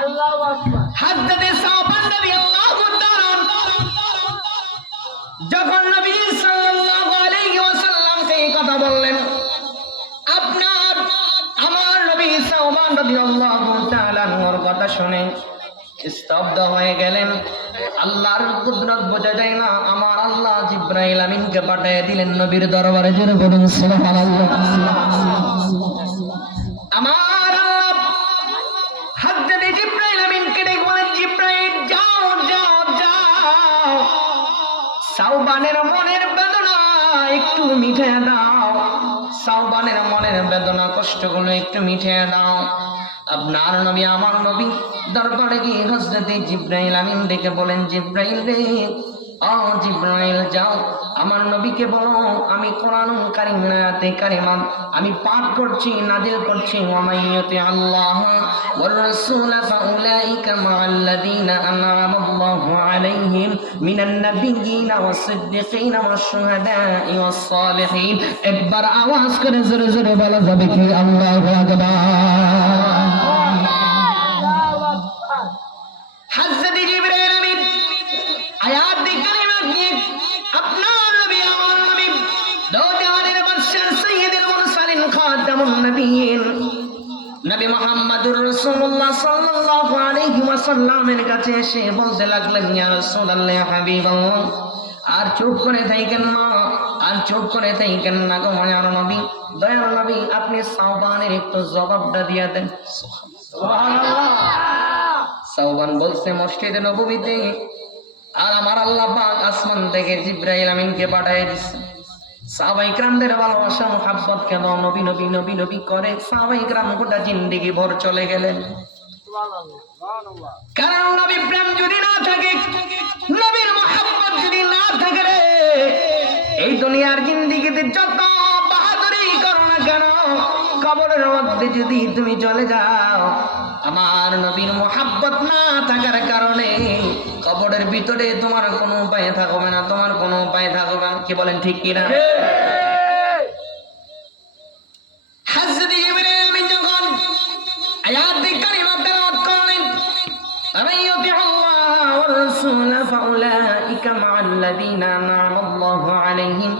আল্লাহু আকবার। হযরতে সাওবান রাদিয়াল্লাহু তাআলা যখন নবী সাল্লাল্লাহু আলাইহি ওয়াসাল্লামকে এই কথা বললেন, আপনার আমার নবী সাওবান রাদিয়াল্লাহু তাআলা ওর কথা শুনে স্তব্ধ হয়ে গেলেন। আল্লাহর কুদরত বোঝা যায় না, আমার আল্লাহ জিবরাইল আমিনকে পাঠিয়ে দিলেন নবীর দরবারে। জোরে বলুন সুবহানাল্লাহ। আমার আল্লাহ হযরত জিবরাইল আমিনকে ডেকে বলেন, জিবরাইল, যাও যাও যাও, সাওবানের মনের বেদনা একটু মিটিয়ে দাও, সাওবানের মনের বেদনা কষ্টগুলো একটু মিটিয়ে দাও। আপনার নবী, আমার নবী দরবারে গিয়ে হযরত জিবরাইল আমিন ডেকে বলেন, জিবরাইল রে, ও জিবরাইল, যাও আমার নবীকে বলো, আমি কোরআনুল কারীম আয়াতে কারিমা আমি পাঠ করছি, নাজিল করছি, ওয়া মাইয়াতি আল্লাহ ওয়ার রাসূল ফাউলাইকা মাআল্লাযীনা আন'আমাল্লাহু আলাইহিম মিনান নাবিয়্যিনা ওয়াস সিদ্দিকিনা ওয়াশ শুহাদা'i ওয়াস সালিহিন। একবার আওয়াজ করে জোরে জোরে বলা যাবে কি আল্লাহু আকবার? হযরত জিবরাইল আমিন আয়াত কারিমা নিয়ে আপনার নবী, আমার নবী, দো জাহানের বাদশা, সাইয়্যিদুল মুরসালিন, খাতামুন নবিয়্যিন, নবী মুহাম্মদুর রাসূলুল্লাহ সাল্লাল্লাহু আলাইহি ওয়াসাল্লামের কাছে এসে বলতে লাগলেন, ইয়া রাসূলুল্লাহ, ইয়া হাবিবাল্লাহ, আর চুপ করে থাকেন না, আর চুপ করে থাকেন না গো মায়ার নবী, দয়ার নবী, আপনি সাওবানের একটু জবাবটা দিয়ে দেন। সুবহানাল্লাহ। সাওবান বলছে, মসজিদে নববীতে আর আমার আল্লাহ পাক আসমান থেকে জিবরাইল আমিনকে পাঠিয়ে দিয়েছে। সাহাবায়ে কেরামদের ভালোবাসা মুহাব্বত কেন নবী নবী নবী নবী করে সাহাবায়ে কেরাম গোটা জিন্দেগি ভর চলে গেলেন। কারণ নবী প্রেম যদি না থাকে, নবীর মুহাব্বত যদি না থাকে রে, এই দুনিয়ার জিন্দেগিতে যত বাহাদুরি করো না কেন, কবরের মধ্যে যদি তুমি চলে যাও, আমার নবীর মুহাব্বত না থাকার কারণে কবরের ভিতরে তোমার কোনো উপায় থাকবে না, তোমার কোনো উপায় থাকবে না। কি বলেন, ঠিক কিনা? হযরত জিবরাইল আমিন যখন আয়াত কারিমা তেলাওয়াত করলেন, আল্লাহ ওয়ার রাসূল ফাউলাইকা মাআল্লাযীনা আন'আমাল্লাহু আলাইহিম।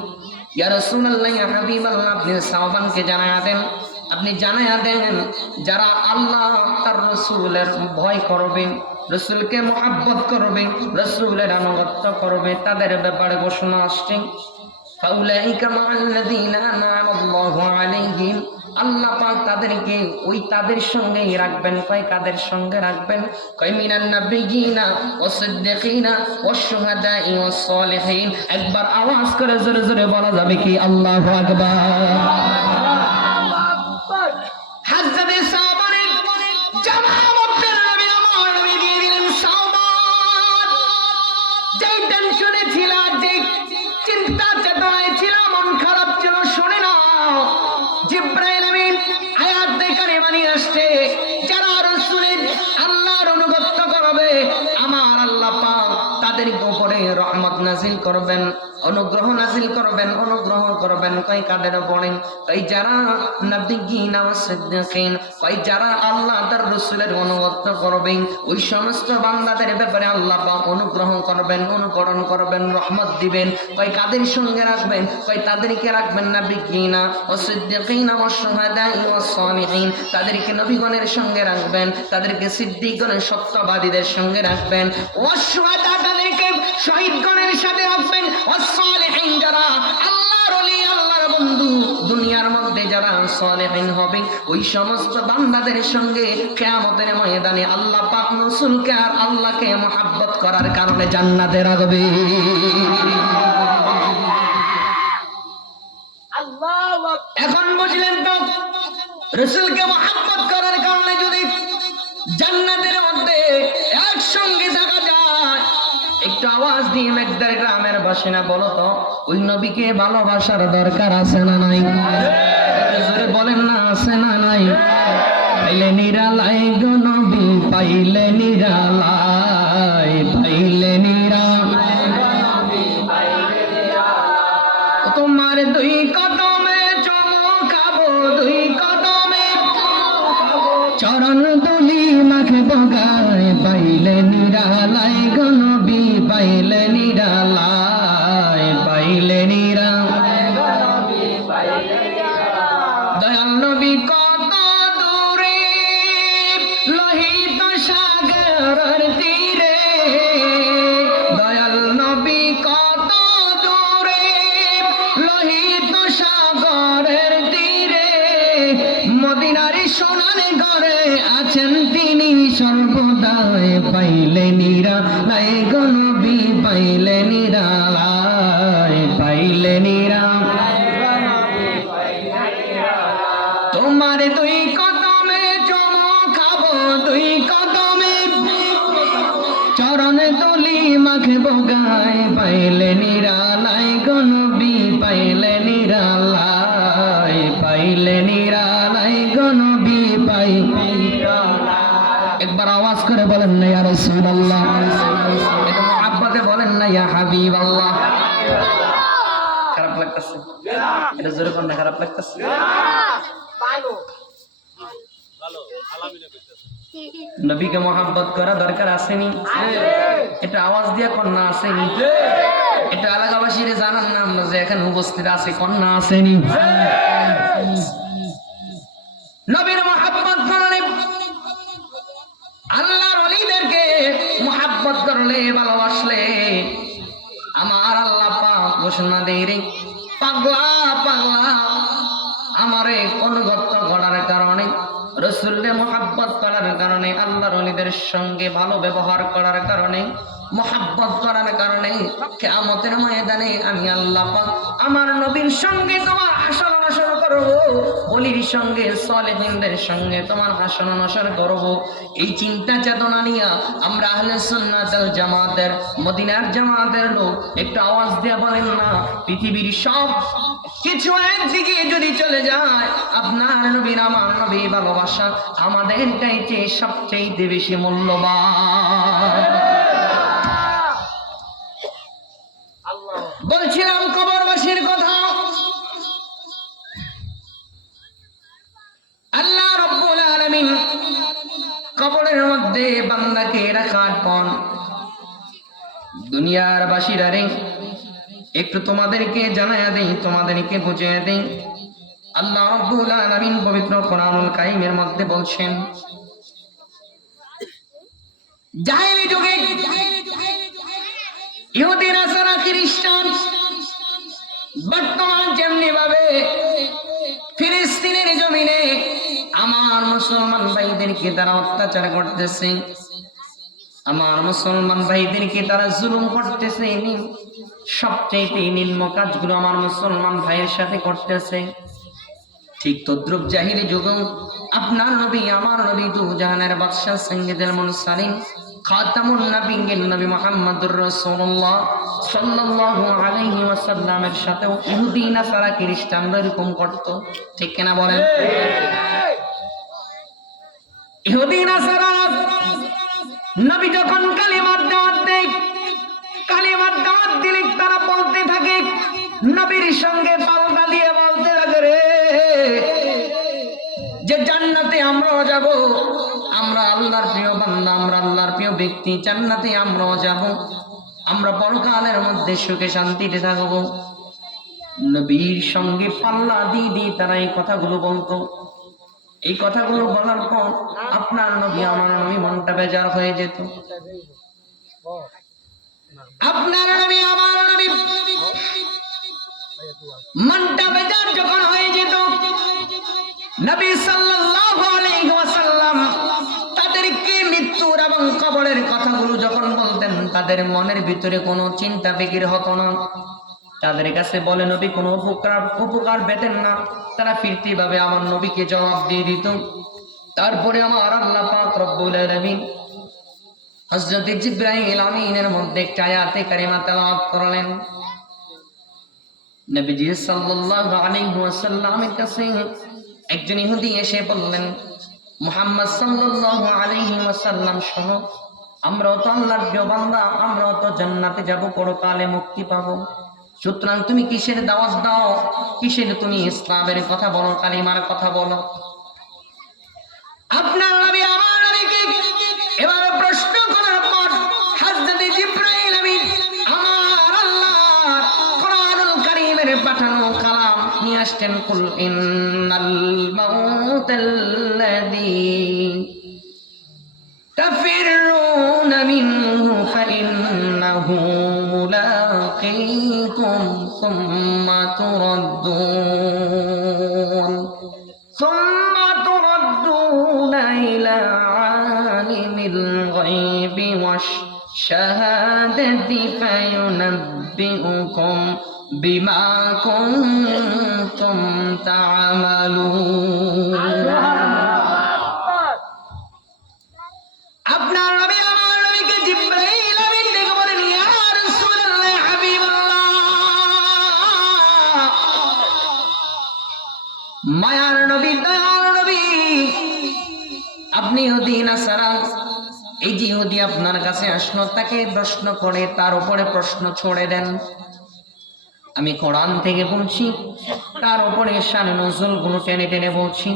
ইয়া রাসূলুল্লাহ, ইয়া হাবিবাল্লাহ, আপনি সাওবানকে জানায়া দেন, আপনি জানায়া দেন, যারা আল্লাহ তার রাসূলের ভয় করবে, রাসূলকে মুহাব্বত করবে, রাসূলের আনুগত্য করবে, তাদের ব্যাপারে ঘোষণা আসছে। ফাউলাইকা মাআল্লাযীনা আনআমা আল্লাহু আলাইহিম, আল্লাহ পাক তাদেরকে ওই তাদের সঙ্গেই রাখবেন। কয় কাদের সঙ্গে রাখবেন? কয় মিনান নাবিয়িনা ওয়াস সিদ্দিকিনা ওয়াশ শুহাদাই ওয়াস সালিহিন। একবার আওয়াজ করে জোরে জোরে বলা যাবে কি আল্লাহু আকবার। হাজরাতে সাওবানের জামামতের নবী আমার নবী দিয়ে দিলেন সাওবান। যেই টেনশনে ছিল, যেই চিন্তা চেতনায় ছিল, মন খারাপ ছিল, শুনে না জিবরাইল আমিন আয়াত কারিমা নিয়ে আসছে, যারা রাসূলের আল্লাহর অনুগত করবে আমার আল্লাহ পাক তাদের উপরে রহমত নাজিল করবেন, অনুগ্রহ নাজিল করবেন, অনুগ্রহ করবেন। কয় কাদের উপরে? কয় যারা নবিয়্যিন ওয়াস সিদ্দিকিন, কয় যারা আল্লাহ তার রাসূলের অনুগত করবে ওই সমস্ত বান্দাদের ব্যাপারে আল্লাহ পাক অনুগ্রহ করবেন, অনুকরণ করবেন, রহমত দিবেন। কয় কাদের সঙ্গে রাখবেন? কয় তাদেরকে রাখবেন নবিয়্যিন ওয়াস সিদ্দিকিন ওয়াশ শুহাদাই ওয়াস সালিহিন, তাদেরকে নবীগণের সঙ্গে রাখবেন, তাদেরকে সিদ্দিকগণের সত্যবাদীদের সঙ্গে রাখবেন, ওয়াশ শুহাদা তাদেরকে শহীদগণের সাথে রাখবেন, ওয়াস সালিহিন যারা আল্লাহর ওলি আল্লাহর বন্ধু দুনিয়ার মধ্যে যারা সালেহিন হবে ওই সমস্ত বান্দাদের সঙ্গে কিয়ামতের ময়দানে আল্লাহ পাক রাসূলকে আর আল্লাহকে মহব্বত করার কারণে জান্নাতে রাখবে। এখন বুঝলেন তো, রাসূলকে মহব্বত করার কারণে যদি জান্নাতের মধ্যে একসঙ্গে থাকা যায়, একটু আওয়াজ দিয়ে মেঘদার গ্রামের বাসিনা বলো তো, ওই নবীকে ভালোবাসার দরকার আছে না নাই? জোরে বলেন না, আছে না নাই? পাইলে নিরালাই গো নবী, পাইলে নিরালাই, পাইলে নিরালাই তোমার দুই কদমে চমকাবো, দুই কদমে চরণ দুলি মাখবো গায়ে, পাইলে নিরালাই গো নবী, পাইলে নিরালাই, পাইলে নিরালাই দয়াল নবী কত দূরে লোহিত সাগরের তীরে, দয়াল নবী কত দূরে লোহিত সাগরের তীরে, মদিনার সোনার ঘরে আছেন তিনি সর্বদাই, পাইলে নিরালাই গো নবী, পাইলে নিরালাই, পাইলে নিরালাই তোমার দুই কদমে চমকাবো, দুই কদমে চরণে তুলি মাখবো গায়ে, পাইলে নিরালাই গো নবী, পাইলে নিরালাই, পাইলে নিরালাই গো নবী, একবার আওয়াজ করে বলেন না ইয়া রাসূলুল্লাহ, এটা মুহাব্বতে বলেন না ইয়া হাবিবাল্লাহ। খারাপ লাগতেছে? এটা জোরে কোন না, খারাপ লাগতেছে? নবীকে মহব্বত করা দরকার আসেনি? এটা আওয়াজ দিয়ে কন্যা আসেনি? এটা এলাকাবাসীরে জানান না আমরা যে এখানে উপস্থিত আছে, কন্যা আসেনি? নবীর মহব্বত করলে, আল্লাহর ওলিদেরকে মহব্বত করলে, ভালোবাসলে আমার আল্লাহ পাক ঘোষণা দেয় রে পাগলা পাগলা আমারে অনুগত করার কারণে, রাসূলকে মহব্বত করার কারণে, আল্লাহর ওলিদের সঙ্গে ভালো ব্যবহার করার কারণে, মহব্বত করার কারণে কিয়ামতের ময়দানে আমি আল্লাহ পাক আমার নবীর সঙ্গে তোমার হাসর নাসর করব, ওলির সঙ্গে সালেহিনদের সঙ্গে তোমার হাসর নাসর করব। এই চিন্তা চেতনা নিয়ে আমরা আহলে সুন্নাত ওয়াল জামাতের মদিনার জামাতের লোক একটু আওয়াজ দিয়ে বলেন না, পৃথিবীর সব কিছু একদিকে যদি চলে যায়, আপনার নবীর আমার নবী ভালোবাসা আমাদের চাইতে সবচেয়ে বেশি মূল্যবান। বলছিলাম কবরবাসীর কথা, আল্লাহ রাব্বুল আলামিন কবরের মধ্যে বান্দাকে রাখার পর দুনিয়ার বাসীরা রে একটু তোমাদেরকে জানায়া দেই, তোমাদেরকে বুঝিয়ে দেই, আল্লাহ রাব্বুল আলামিন পবিত্র কোরআনুল কারীমের মধ্যে বলছেন, জাহেলি যুগে ইহুদি নাসারা খ্রিস্টান বর্তমান যেমনি ভাবে ফিলিস্তিনের জমিনে আমার মুসলমান ভাইদেরকে তারা অত্যাচার করতেছে, আমার মুসলমান ভাইদেরকে তারা জুলুম করতেছে, সবচেয়ে নিম্ন কাজগুলো আমার মুসলমান ভাইয়ের সাথে করতেছে। ঠিক তদ্রুপ জাহিলি যুগেও আপনার নবী আমার নবী দু জাহানের বাদশা সাইয়্যিদুল মুরসালিন খাতামুন নবিয়্যিন নবী মুহাম্মদুর রাসূলুল্লাহ সাল্লাল্লাহু আলাইহি ওয়াসাল্লামের সাথেও ইহুদি নাসারা খ্রিস্টানরা এরকম করত, ঠিক কিনা বলেন? ইহুদি নাসারা নবী যখন কালিমার দাওয়াত দেয়, কালিমার দাওয়াত দিলে তারা বলতে থাকে, নবীর সঙ্গে পাল্টা দিয়ে বলতে থাকে রে যে জান্নাতে আমরাও যাব, আমরা আল্লাহর প্রিয় বান্দা, আমরা আল্লাহর প্রিয় ব্যক্তি, জান্নাতে আমরাও যাব, আমরা পরকালের মধ্যে সুখে শান্তিতে থাকব। নবীর সঙ্গে পাল্লা দিয়ে দিয়ে তারা এই কথাগুলো বলতো। এই কথাগুলো বলার পর আপনার নবী আমার নবী মনটা বেজার হয়ে যেত। আপনার নবী আমার নবী মনটা বেজার যখন হয়ে যেত, নবী সাল্লাল্লাহু আলাইহি ওয়াসাল্লাম তাদেরকে মৃত্যুর এবং কবরের কথাগুলো যখন বলতেন, তাদের মনের ভিতরে কোনো চিন্তা ফিকির হতো না। তাদের কাছে বলে নবী কোনো উপকার পেতেন না, তারা ফিরতি ভাবে আমার নবীকে জবাব দিয়ে দিত। তারপরে আমার আল্লাহ পাক রব্বুল আলামিন হযরত জিবরাইল আমিনের মধ্যে একটা আয়াতে কারিমা তেলাওয়াত করলেন। নবীজি সাল্লাল্লাহু আলাইহি ওয়াসাল্লামের কাছে একজন ইহুদি এসে বললেন, মুহাম্মদ সাল্লাল্লাহু আলাইহি ওয়াসাল্লাম শোনো, আমরাও তো আল্লাহর প্রিয় বান্দা, আমরাও তো জান্নাতে যাব, পরকালে মুক্তি পাবো, সুতরাং তুমি কিসের দাওয়াত দাও, কিসের তুমি ইসলামের কথা বলো, কালিমার কথা বলো। আপনার নবী আমার নবীকে এবারে প্রশ্ন করার পর হযরত জিবরাইল আমিন আমার আল্লাহর কোরআনুল কারীমের পাঠানো কালাম নিয়ে আসতেন। কুল ইন্নাল মাউতাল্লাযী তাফিরুনা মিনহু ফাইন্নাহু মুলাকীকুম সুম্মা তুরাদ্দুনা ইলা আলিমিল গায়বি ওয়াশ শাহাদাতি ফায়ুনাব্বিউকুম বিমা কুনতুম তা'মালুন। আপনার নবী আমার নবীকে জিবরাইল আমিন ডেকে বলেন, ইয়া রাসূলুল্লাহ হাবিবাল্লাহ, মায়ার নবী, দয়ার নবী, আপনি ইহুদি নাসারা, এই যে ইহুদি আপনার কাছে আসলো তাকে প্রশ্ন করে তার উপরে প্রশ্ন ছড়ে দেন। আমি কোরআন থেকে বলছি, তার উপরে শান নজুল গুলো টেনে টেনে বলছি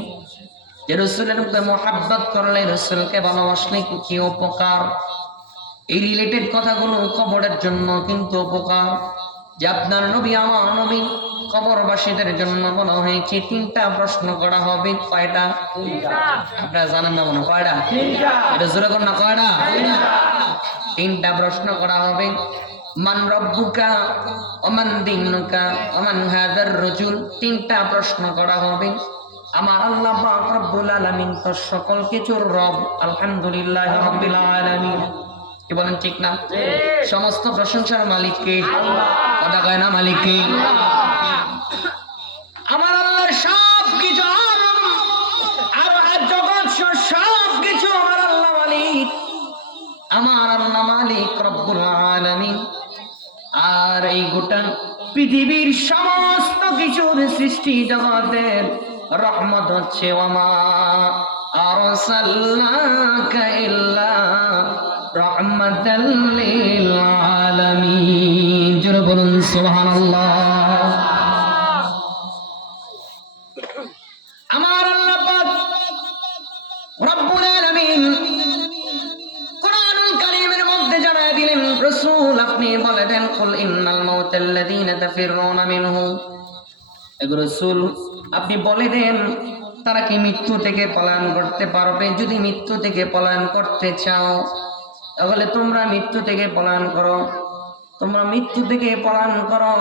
যে রাসূলের উপরে মুহাব্বত করলে, রাসূলকে ভালোবাসলে কি উপকার। এই রিলেটেড কথাগুলো কবরের জন্য কিন্তু উপকার। যে আপনার নবী আমার নবী কবরবাসীদের জন্য বলা হয়েছে তিনটা প্রশ্ন করা হবে। কয়টা? আপনারা জানেন না মনে? কয়টা? এটা জোরে কর না, কয়টা? তিনটা প্রশ্ন করা হবে। মান রব্বুকা ওমান দীনুকা ওমান হাযার রাজুল, তিনটা প্রশ্ন করা হবে। আমার আল্লাহ পাক রব্বুল আলামিন তো সকল কিছুর রব, আলহামদুলিল্লাহি রাব্বিল আলামিন। কি বলেন, ঠিক না? সমস্ত প্রশংসার মালিক কে? কথা কয় না, মালিক কে? আমার আল্লাহর সব কিছু, আর জগৎ সব কিছু আমার আল্লাহ মালিক, আমার আল্লাহ মালিক রব্বুল আলামিন। আর এই গোটা পৃথিবীর সমস্ত কিছুর সৃষ্টি জগতের রহমত হচ্ছে ওয়ামা আরসালনাকা ইল্লা রাহমাতাল লিল আলামিন। জোরে বলুন সুবহানাল্লাহ। আমার আল্লাহ পাক রব্বুল আলামিন কোরআনুল কারীমের মধ্যে জানায় দিলেন, রাসূল আপনি বলে দেন, কুল ইন্নাল মাউতাল্লাযীনা তাফিরুনা মিনহু, রাসূল আপনি বলে দেন তারা কি মৃত্যু থেকে পলায়ন করতে পারবে? যদি মৃত্যু থেকে পলায়ন করতে চাও তাহলে তোমরা মৃত্যু থেকে পলায়ন করো, তোমরা মৃত্যু থেকে পলায়ন করো।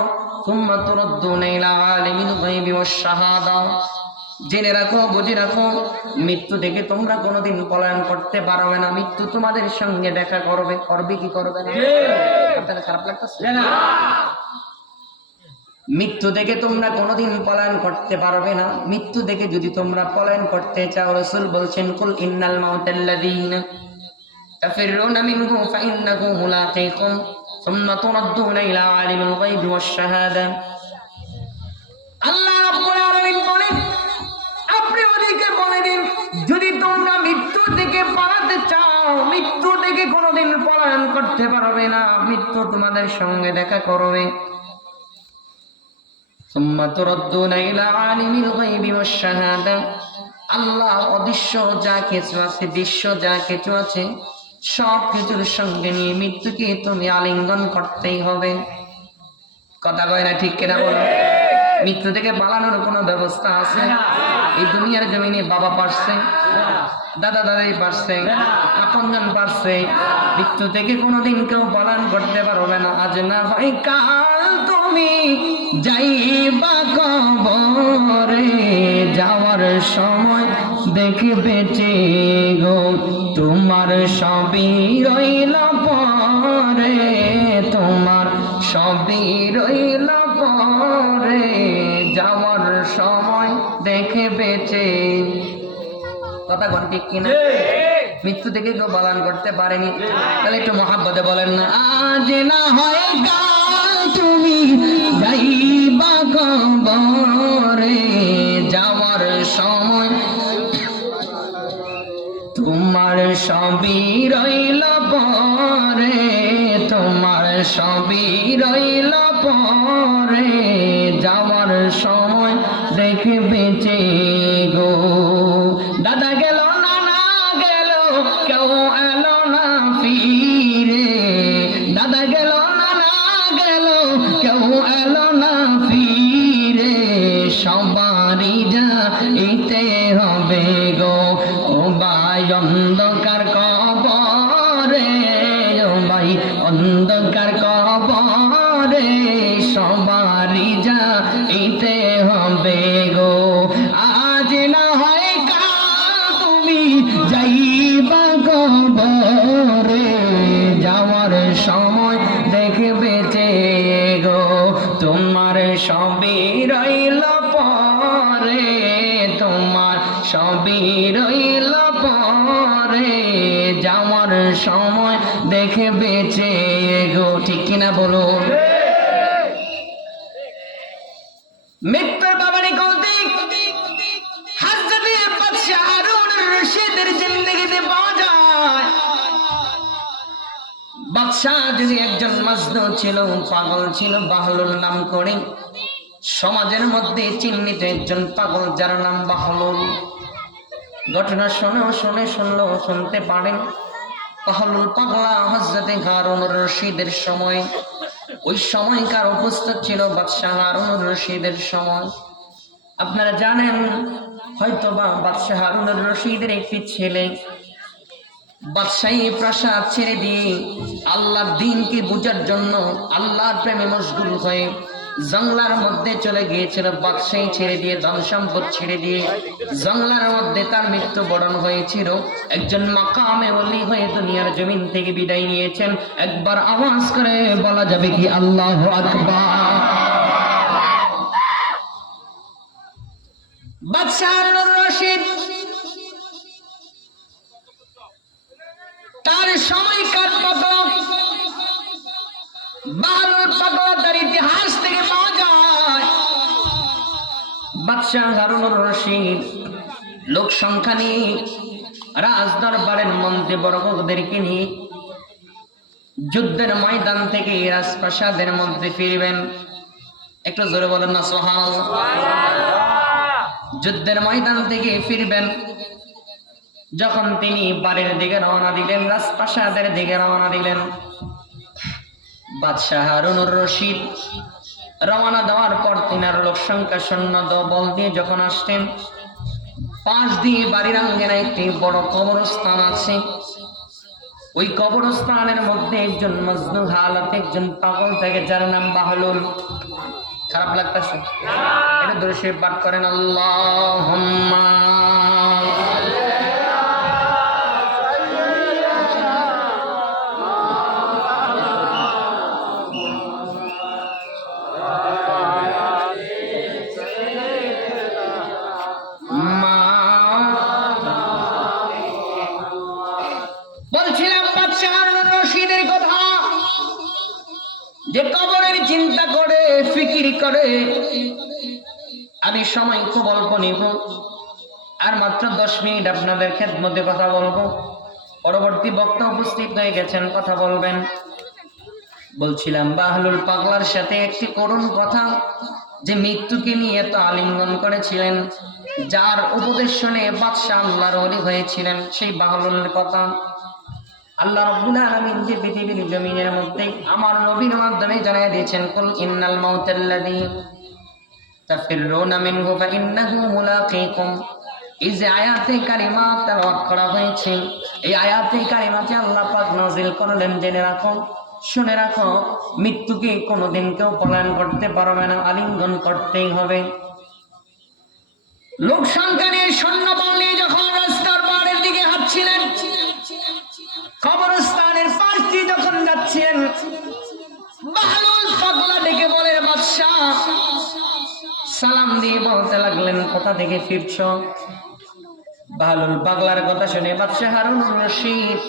সুম্মা তুরাদ্দুনা ইলা আলিমিল গায়বি ওয়াশ শাহাদা, জেনে রাখো, বুঝে রাখো, মৃত্যু থেকে তোমরা কোনোদিন পলায়ন করতে পারবে না। মৃত্যু তোমাদের সঙ্গে দেখা করবে। করবে কি করবে না? আপনাদের খারাপ লাগতেছে? মৃত্যু থেকে তোমরা কোনোদিন পলায়ন করতে পারবে না। মৃত্যু থেকে যদি তোমরা পলায়ন করতে চাও, রাসূল বলছেন, কুল ইন্নাল মাউতাল্লাযীনা তাফিরুনা মিনহু ফাইন্নাহু মুলাকীকুম সুম্মা তুরাদ্দুনা ইলা আলিমিল গায়বি ওয়াশ শাহাদা। আল্লাহ রাব্বুল আলামিন বলেন, আপনি ওদেরকে বলে দিন, যদি তোমরা মৃত্যু থেকে পালাতে চাও, মৃত্যু থেকে কোনোদিন পলায়ন করতে পারবে না। মৃত্যু তোমাদের সঙ্গে দেখা করবে। সুম্মা তুরাদ্দুনা ইলা আলিমিল গায়বি ওয়াশ শাহাদা, আল্লাহ অদৃশ্য যা কিছু আছে, দৃশ্য যা কিছু আছে, সব কিছুর সঙ্গে নিয়ে মৃত্যুকে তুমি আলিঙ্গন করতেই হবে। কথা কয় না? ঠিক কিনা বলো? মৃত্যু থেকে পালানোর কোনো ব্যবস্থা আছে? এই দুনিয়ার জমিনে বাবা পারছে, দাদা দাদাই পারছে, আপনজন পারছে। মৃত্যু থেকে কোনোদিন কেউ পালন করতে পারবে না। আজ না হয় কাল তুমি যাইবা কবরে, যাওয়ার সময় দেখবে যে গো তোমার সবই রইল পরে, তোমার সবই রইল পরে, যাওয়ার সময় দেখবে যে। কথা কোন ঠিক কিনা? মৃত্যু থেকে কেউ পালন করতে পারেনি, তাহলে একটু মহাব্বতে বলেন না, আজ না হয় কাল তুমি যাইবা কবরে, যাওয়ার সময় তোমার সবই রইল পরে, তোমার সবই রইল পরে, যাওয়ার সময় দেখবে যে গো। দাদা গেল, নানা গেল, কেউ এলো না ফিরে, দাদা গেল, নানা গেল, কেউ এলো না ফিরে, সবারই যাইতে হবে গো। ও ভাই অন্ধকার কবরে, ও ভাই অন্ধকার কবরে, সবারই যাইতে হবে গো। আজ না হয় কাল তুমি যাইবা কবরে, যাওয়ার সময় দেখবে যে গো তোমার সবই রইল পরে, তোমার সবই রইল পরে, যাওয়ার সময় দেখবে যে গো। ঠিক কিনা বলুন? মৃত্যুর বাবারি গলতি হযরতে বাদশাহ হারুনুর রশিদের জিন্দেগিতে পাওয়া যায়। বাদশাহ যদি একজন মজনু ছিল, পাগল ছিল, বাহলুল নাম করে, সমাজের মধ্যে চিহ্নিত একজন পাগল যার নাম বাহলুল। ঘটনা শুনতে পারেন। বাহলুল পাগলা হযরতে হারুনুর রশিদের সময়, ওই সময়কার উপস্থিত ছিল বাদশাহ হারুনুর রশিদের সময়। আপনারা জানেন হয়তোবা বাদশাহ হারুনুর রশিদের একটি ছেলে বাদশাহী প্রাসাদ ছেড়ে দিয়ে আল্লাহর দ্বীনকে বোঝার জন্য আল্লাহর প্রেমে মশগুল হয়ে জঙ্গলার মধ্যে চলে গিয়েছিল। বাদশাহী ছেড়ে দিয়ে, ধন সম্পদ ছেড়ে দিয়ে জঙ্গলার মধ্যে তার মৃত্যুবরণ হয়েছিল। একজন মাকামে ওলি হয়ে দুনিয়ার জমিন থেকে বিদায় নিয়েছেন। একবার আওয়াজ করে বলা যাবে কি আল্লাহু আকবার? বাদশাহ হারুনুর রশিদ তার সময়কার পাগল বাহলুল পাগলা তার ইতিহাস থেকে পাওয়া যায়। বাদশাহ হারুনুর রশিদ লোক সংখ্যা নিয়ে রাজ দরবারের মন্ত্রী বর্গদেরকে নিয়ে যুদ্ধের ময়দান থেকে রাজপ্রাসাদের মধ্যে ফিরবেন। একটু জোরে বলেন না সুবহানাল্লাহ। যুদ্ধের ময়দান থেকে ফিরবেন। যখন তিনি বাড়ির দিকে রওনা দিলেন, রাজপ্রাসাদের দিকে রওনা দিলেন, বাদশাহ হারুনুর রশিদ রওনা দেওয়ার পর তিনার লোক সংখ্যা সৈন্য দল দিয়ে যখন আসতেন, পাশ দিয়ে বাড়ির আঙ্গিনায় একটি বড় কবরস্থান আছে। ওই কবরস্থানের মধ্যে একজন মজনু হালাতে একজন পাগল থাকে, যার নাম বাহলুল। খারাপ লাগতেছে? এটা ধরে সে পাঠ করেন আল্লাহুম্মা বলছিলাম বাদশাহ হারুনুর রশিদের কথা, যে কবরের চিন্তা করে, ফিকির করে। আমি সময় খুব অল্প নিব, আর মাত্র 10 মিনিট আপনাদের খেদমতে কথা বলবো। পরবর্তী বক্তা উপস্থিত হয়ে গেছেন, কথা বলবেন। বলছিলাম বাহলুল পাগলার সাথে একটি করুণ কথা, যে মৃত্যুকে নিয়ে এত আলিঙ্গন করেছিলেন, যার উপদেশ শুনে বাদশাহ আল্লাহর ওলি হয়েছিলেন, সেই বাহলুলের কথা। আল্লাহ রাব্বুল আলামিন যে পৃথিবীর জমিনের মধ্যে আমার নবীর মাধ্যমে জানিয়ে দিয়েছেন, কুল ইন্নাল মাউতাল্লাযী তাফিরুনা মিনহু ফাইন্নাহু মুলাকীকুম। এই যে আয়াতে কারিমা তেলাওয়াত করা হয়েছে, এই আয়াতে কারিমাতে আল্লাহ পাক নাযিল করলেন, জেনে রাখো, শুনে রাখো, মৃত্যুকে কোনোদিন কেউ পলায়ন করতে পারবে না, আলিঙ্গন করতেই হবে। লোক সংখ্যা নিয়ে সৈন্যবল নিয়ে যখন রাস্তার পাড়ের দিকে হাঁটছিলেন, কবরস্থানের পাশ দিয়ে যখন যাচ্ছিলেন, বাহলুল পাগলা ডেকে বলে, বাদশাহ। সালাম দিয়ে বলতে লাগলেন, কোথা থেকে ফিরছ? বাহলুল পাগলার কথা শুনে বাদশাহ হারুনুর রশিদ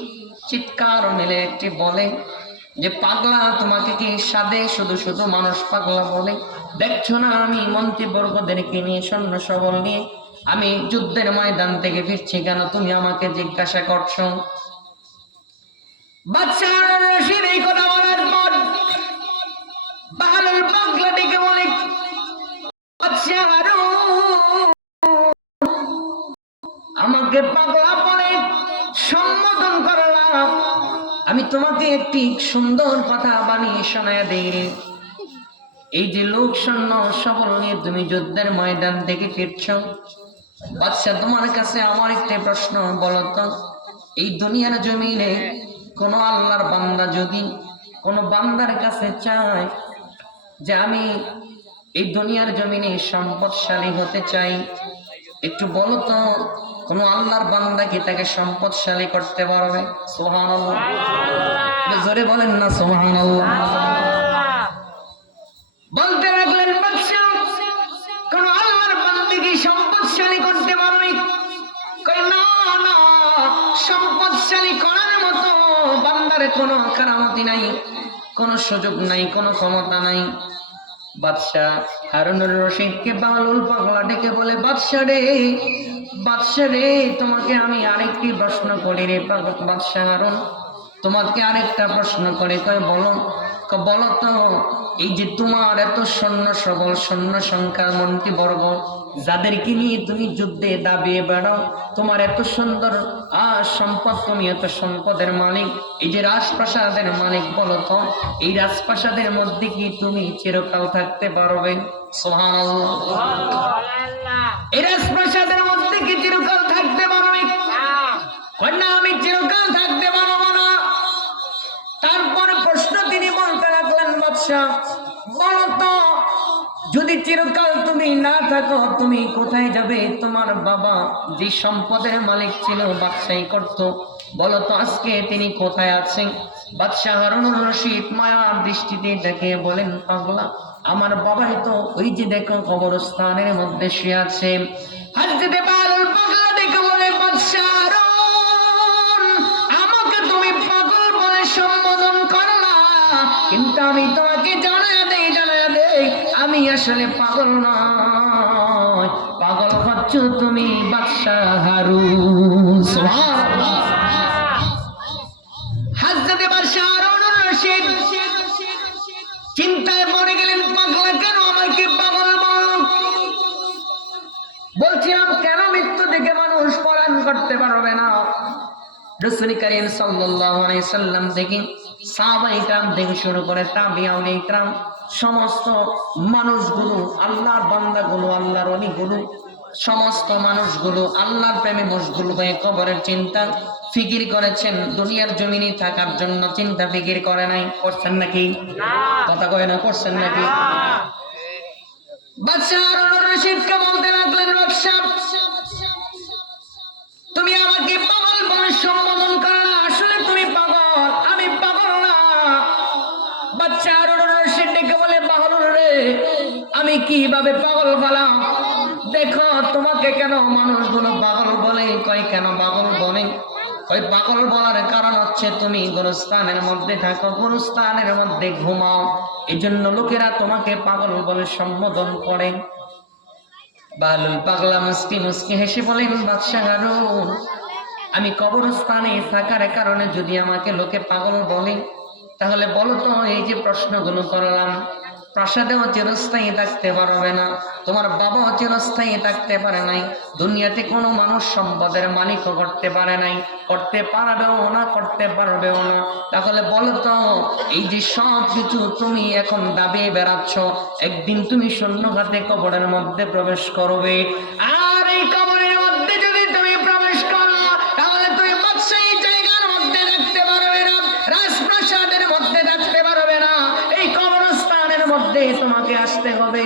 চিৎকার মিলে একটি বলে, যে পাগলা, তোমাকে কি সাদে শুধু শুধু মানুষ পাগলা বলে? দেখছো না আমি মন্ত্রীবর্গদেরকে নিয়ে, সৈন্য সবল নিয়ে আমি যুদ্ধের ময়দান থেকে ফিরছি, কেন তুমি আমাকে জিজ্ঞাসা করছো? বাদশাহ হারুনুর রশিদ এই কথা বলার পর বাহলুল পাগলা ডেকে বলে, বাদশাহ হারুন, আমাকে পাগলা বলে সম্বোধন করলা, আমি তোমাকে একটি সুন্দর কথা বানিয়ে শোনায় দেই। এই যে লোক সৈন্য সবল নিয়ে তুমি যুদ্ধের ময়দান থেকে ফিরছ, বাদশাহ তোমার কাছে আমার একটি প্রশ্ন, বলো তো, এই দুনিয়ার জমিনে কোন আল্লাহর বান্দা যদি কোন বান্দার কাছে চায় যে আমি এই দুনিয়ার জমিনে সম্পদশালী হতে চাই, একটু বলো তো, কোন আল্লাহর বান্দা কি তাকে সম্পদশালী করতে পারবে? সুবহানাল্লাহ, জোরে বলেন না সুবহানাল্লাহ। বলতে লাগলেন, বাদশাহ, কোন আল্লাহর বান্দা কি সম্পদশালী করতে পারবে? কয় না, না, সম্পদশালী করার মতো বান্দার কোনো কারামতি নাই, কোনো সুযোগ নাই, কোনো ক্ষমতা নাই। বাদশাহ হারুনুর রশিদকে বাহলুল পাগলা ডেকে বলে, বাদশাহ রে, বাদশাহ রে, তোমাকে আমি আরেকটি প্রশ্ন করি রে বাদশাহ হারুন, তোমাকে আরেকটা প্রশ্ন করে। কয় বলো, বলো তো, এই যে তোমার এত সৈন্য সবল, সৈন্য সংখ্যার মন্ত্রীবর্গ, যাদেরকে নিয়ে তুমি যুদ্ধে দাবিয়ে বেড়াও, তোমার এত সুন্দর সম্পদ, তুমি এত সম্পদের মালিক, এই যে রাজপ্রাসাদের মালিক, বলো তো, এই রাজপ্রাসাদের মধ্যে কি তুমি চিরকাল থাকতে পারবে? সুবহানাল্লাহ। এই রাজপ্রাসাদের মধ্যে কি চিরকাল থাকতে পারবে? না, আমি চিরকাল থাকতে পারবো না। তারপরে প্রশ্ন তিনি বলতে লাগলেন, বাদশাহ বলো তো, যদি চিরকাল তুমি না থাকো, তুমি কোথায় যাবে? তোমার বাবা যে সম্পদের মালিক ছিল, বাদশাহী করত, বলো তো আজকে তিনি কোথায় আছেন? বাদশাহ হারুনুর রশিদ মায়ার দৃষ্টিতে দেখে বলেন, পাগলা, আমার বাবাই তো ওই যে দেখো কবরস্থানের মধ্যে শুয়ে আছে। হযরত বাহলুল পাগলা দেখে বলে, বাদশাহ হারুন, আমাকে তুমি পাগল বলে সম্বোধন করলা, কিন্তু আমি তোমাকে জানায়া দেই, আমি আসলে পাগল নয়, পাগল হচ্ছ তুমি বাদশাহ হারুন। সুবহানাল্লাহ। হযরত বাদশাহ হারুনুর রশিদ চিন্তায় পড়ে গেলেন, পাগলা কেন আমাকে পাগল বল? বলছিলাম, কেন মৃত্যু থেকে মানুষ পলায়ন করতে পারবে না? রাসূল কারীম সাল্লাল্লাহু আলাইহি সাল্লাম থেকে সাহাবায়ে কিরাম থেকে শুরু করে তাবিঈনে কিরাম, সমস্ত মানুষগুলো, আল্লাহর বান্দাগুলো, আল্লাহর ওলিগুলো সমস্ত মানুষগুলো আল্লাহর প্রেমে মশগুল হয়ে কবরের চিন্তা ফিকির করেছেন, দুনিয়ার জমিনে থাকার জন্য চিন্তা ফিকির করে নাই। করছেন নাকি? কথা কয় না, করছেন নাকি? বাদশা হারুনুর রশিদকে বলতে লাগলেন, বাদশা তুমি আমাকে পাগল বলে সম্বোধন করো না, আসলে তুমি পাগল, আমি পাগল না। বাদশা হারুনুর রশিদ ডেকে বলে, বাহলুল রে, আমি কিভাবে পাগল হলাম? দেখো তোমাকে কেন মানুষগুলো পাগল বলে, কয় কেন পাগল বলে? ওই পাগল বলার কারণ হচ্ছে তুমি গোরস্থানের মধ্যে থাকো, গোরস্থানের মধ্যে ঘুমাও, এই জন্য লোকেরা তোমাকে পাগল বলে সম্বোধন করে। বালুল পাগলা মুস্কি মুস্কি হেসে বলেন, বাদশা হারুন, আমি কবরস্থানে থাকার কারণে যদি আমাকে লোকে পাগল বলে, তাহলে বলো তো এই যে প্রশ্নগুলো করলাম, প্রাসাদেও চিরস্থায়ী থাকতে পারবে না, তোমার বাবাও চিরস্থায়ী থাকতে পারে নাই, দুনিয়াতে কোনো মানুষ সম্পদের মালিকও করতে পারে নাই, করতে পারবেও না, করতে পারবেও না। তাহলে বলো তো এই যে সব কিছু তুমি এখন দাবিয়ে বেড়াচ্ছ, একদিন তুমি শূন্য হাতে কবরের মধ্যে প্রবেশ করবে, আর এই কবরের মধ্যে যদি তুমি প্রবেশ করো, তাহলে তুমি বাদশাহী জায়গার মধ্যে থাকতে পারবে না, রাজপ্রাসাদের মধ্যে থাকতে পারবে না, এই কবরস্থানের মধ্যে তোমাকে আসতে হবে।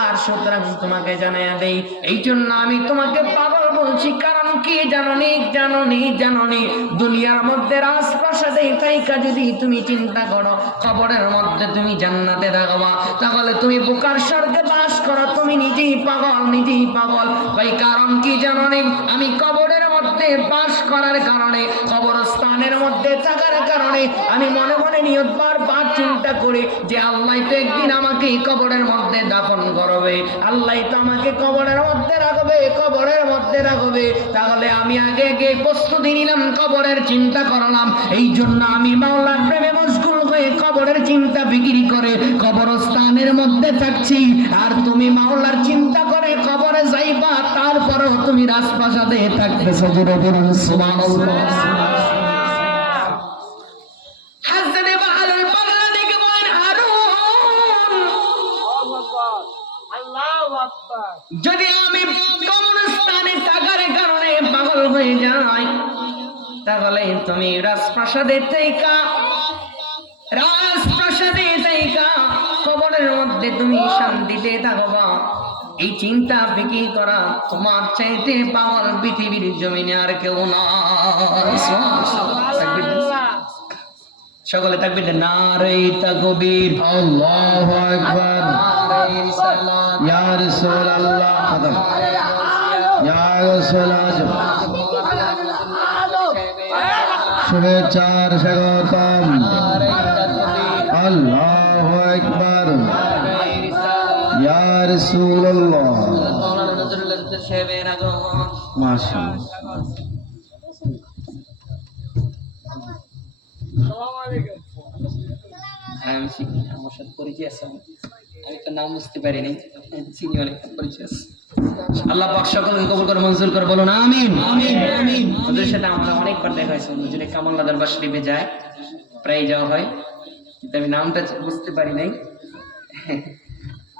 আর সুতরাং তোমাকে জানিয়ে দেই, এই জন্য আমি তোমাকে পাগল বলছি, কারণ কি জাননি, জাননি, জাননি, দুনিয়ার মধ্যে রাজপ্রাসাদে থাইকা যদি তুমি চিন্তা করো কবরের মধ্যে তুমি জান্নাতে থাকবা, তাহলে তুমি বুকার স্বর্গে বাস করো, তুমি নিজেই পাগল, নিজেই পাগল। ভাই কারণ কি জাননি, আমি কবরের মধ্যে বাস করার কারণে, কবরস্থানের মধ্যে থাকার কারণে আমি মনে মনে নিয়ত বারবার চিন্তা করি যে আল্লাহ তো একদিন আমাকে কবরের মধ্যে দাফন করবে, আল্লাহ তো আমাকে কবরের মধ্যে রাখবে, কবরের মধ্যে রাখবে। তাহলে আমি আগে প্রস্তুতি নিলাম, কবরের চিন্তা করলাম, এই জন্য আমি মাওলার প্রেমে মশগুল হয়ে কবরের চিন্তা বিক্রি করে কবরস্থানের মধ্যে থাকছি। আর তুমি মাওলার চিন্তা করে কবরে যাইবা, তারপরেও তুমি রাজপ্রাসাদে থাকতেছো। জোরে বলুন সুবহানাল্লাহ। যদি আমি কবরস্থানে থাকার কারণে পাগল হয়ে যাই, তাহলে তুমি রাজপ্রাসাদে থাইকা, রাজপ্রাসাদে থাইকা কবরের মধ্যে তুমি শান্তিতে থাকবা। এই চিন্তা বিক্রি করা তোমার চাইতে পাগল পৃথিবীর জমিনে আর কেউ না। সকলে তাকবীর, নারে তাকবীর, আল্লাহু আকবার, ইয়া রাসূলুল্লাহ, ইয়া রাসূলুল্লাহ, শুভেচ্ছার স্বাগতম, আল্লাহু আকবার, ইয়া রাসূলুল্লাহ, মাশাআল্লাহ। আমার সাথে পরিচয় আছে, আমি তো নাম বুঝতে পারিনি, চিনি অনেক পরিচয় আছে। আল্লাহ পাক সকলকে কবুল করে মঞ্জুর করে বলুন আমিন, আমিন, আমিন। ওদের সাথে আমরা অনেকবার দেখা হয়েছে, হুজুরে কামাল দরবার শরীফে যায়, প্রায় যাওয়া হয়, কিন্তু আমি নামটা বুঝতে পারি নাই।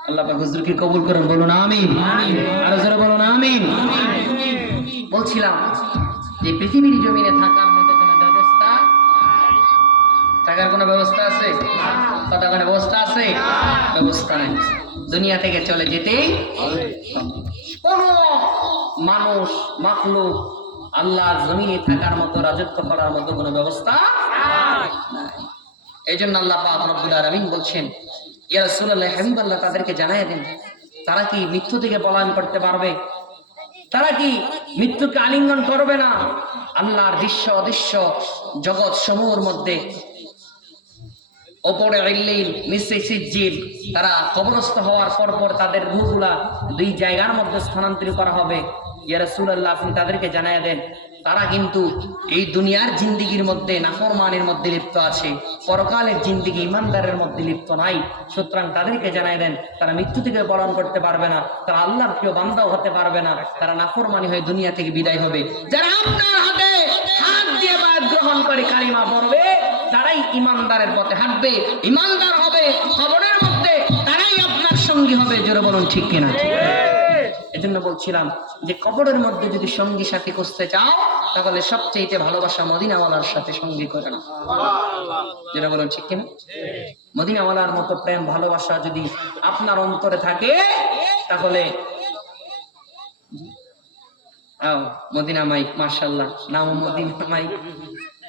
আল্লাহ পাক হুজুরকে কবুল করেন, বলুন আমিন, আমিন। আর জোরে বলুন আমিন। বলছিলাম যে পৃথিবীর জমিনে থাকার মতো কোনো ব্যবস্থা, থাকার কোনো ব্যবস্থা আছে? কথা কোনো ব্যবস্থা আছে? ব্যবস্থা নাই। দুনিয়া থেকে চলে যেতেই কোন মানুষ মাখলুক আল্লাহর জমিনে থাকার মতো, রাজত্ব করার মতো কোনো ব্যবস্থা নাই। এই জন্য আল্লাহ পাক রব্বুল আলামিন বলছেন, ইয়া রাসূলুল্লাহ, হাবিবাল্লাহ, তাদেরকে জানায় দেন, তারা কি মৃত্যু থেকে পলায়ন করতে পারবে? তারা কি মৃত্যুকে আলিঙ্গন করবে না? আল্লাহর দৃশ্য অদৃশ্য জগৎ সমূহের মধ্যে ওপরে ইল্লিন, নিচে সিজ্জিল, তারা কবরস্থ হওয়ার পর তাদের রূহগুলা দুই জায়গার মধ্যে স্থানান্তরিত করা হবে। ইয়া রাসূলুল্লাহ, আপনি তাদেরকে জানায় দেন, তারা কিন্তু এই দুনিয়ার জিন্দিগির মধ্যে নাফরমানের মধ্যে লিপ্ত আছে, পরকালের জিন্দিগি ইমানদারের মধ্যে লিপ্ত নাই। সুতরাং তাদেরকে জানায় দেন, তারা মৃত্যু থেকে পলায়ন করতে পারবে না, তারা আল্লাহর প্রিয় বান্দাও হতে পারবে না, তারা নাফরমানি হয়ে দুনিয়া থেকে বিদায় হবে। যারা আপনার হাতে হাত দিয়ে বায়াত গ্রহণ করে কালিমা পড়বে, তারাই ইমানদারের পথে হাঁটবে, ইমানদার হবে কবরের মধ্যে, তারাই আপনার সঙ্গী হবে। জোরে বলুন ঠিক কিনা? এজন্য বলছিলাম যে কবরের মধ্যে যদি সঙ্গী সাথী খুঁজতে চাও তাহলে সবচেয়ে ভালোবাসা মদিনাওয়ালার সাথে সঙ্গী করে না। যেটা বলেন ঠিক কিনা? মদিনাওয়ালার মতো প্রেম ভালোবাসা যদি আপনার অন্তরে থাকে তাহলে মদিনা মাইক মাশাআল্লাহ, নাম মদিনা মাইক,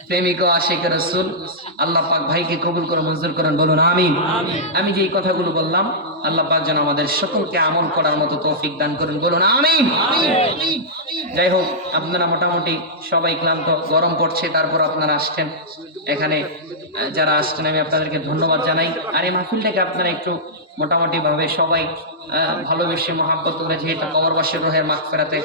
প্রেমিক ও আশিক রাসূল। আল্লাহ পাক ভাইকে কবুল করে মঞ্জুর করেন, বলুন আমিন। আমি যে কথাগুলো বললাম আল্লাহ পাক যেন আমাদের সকলকে আমল করার মতো তৌফিক দান করেন, বলুন আমিন। যাই হোক, আপনারা মোটামুটি সবাই ক্লান্ত, গরম পড়ছে, তারপর আপনারা আসছেন এখানে। যারা আসছেন আমি আপনাদেরকে ধন্যবাদ জানাই। আর এই মাহফিলটাকে আপনারা একটু মোটামুটি ভাবে সবাই ভালোবেসে মহাব্বত করে, যেহেতু কবরবাসীর রোহের মাগফিরাতে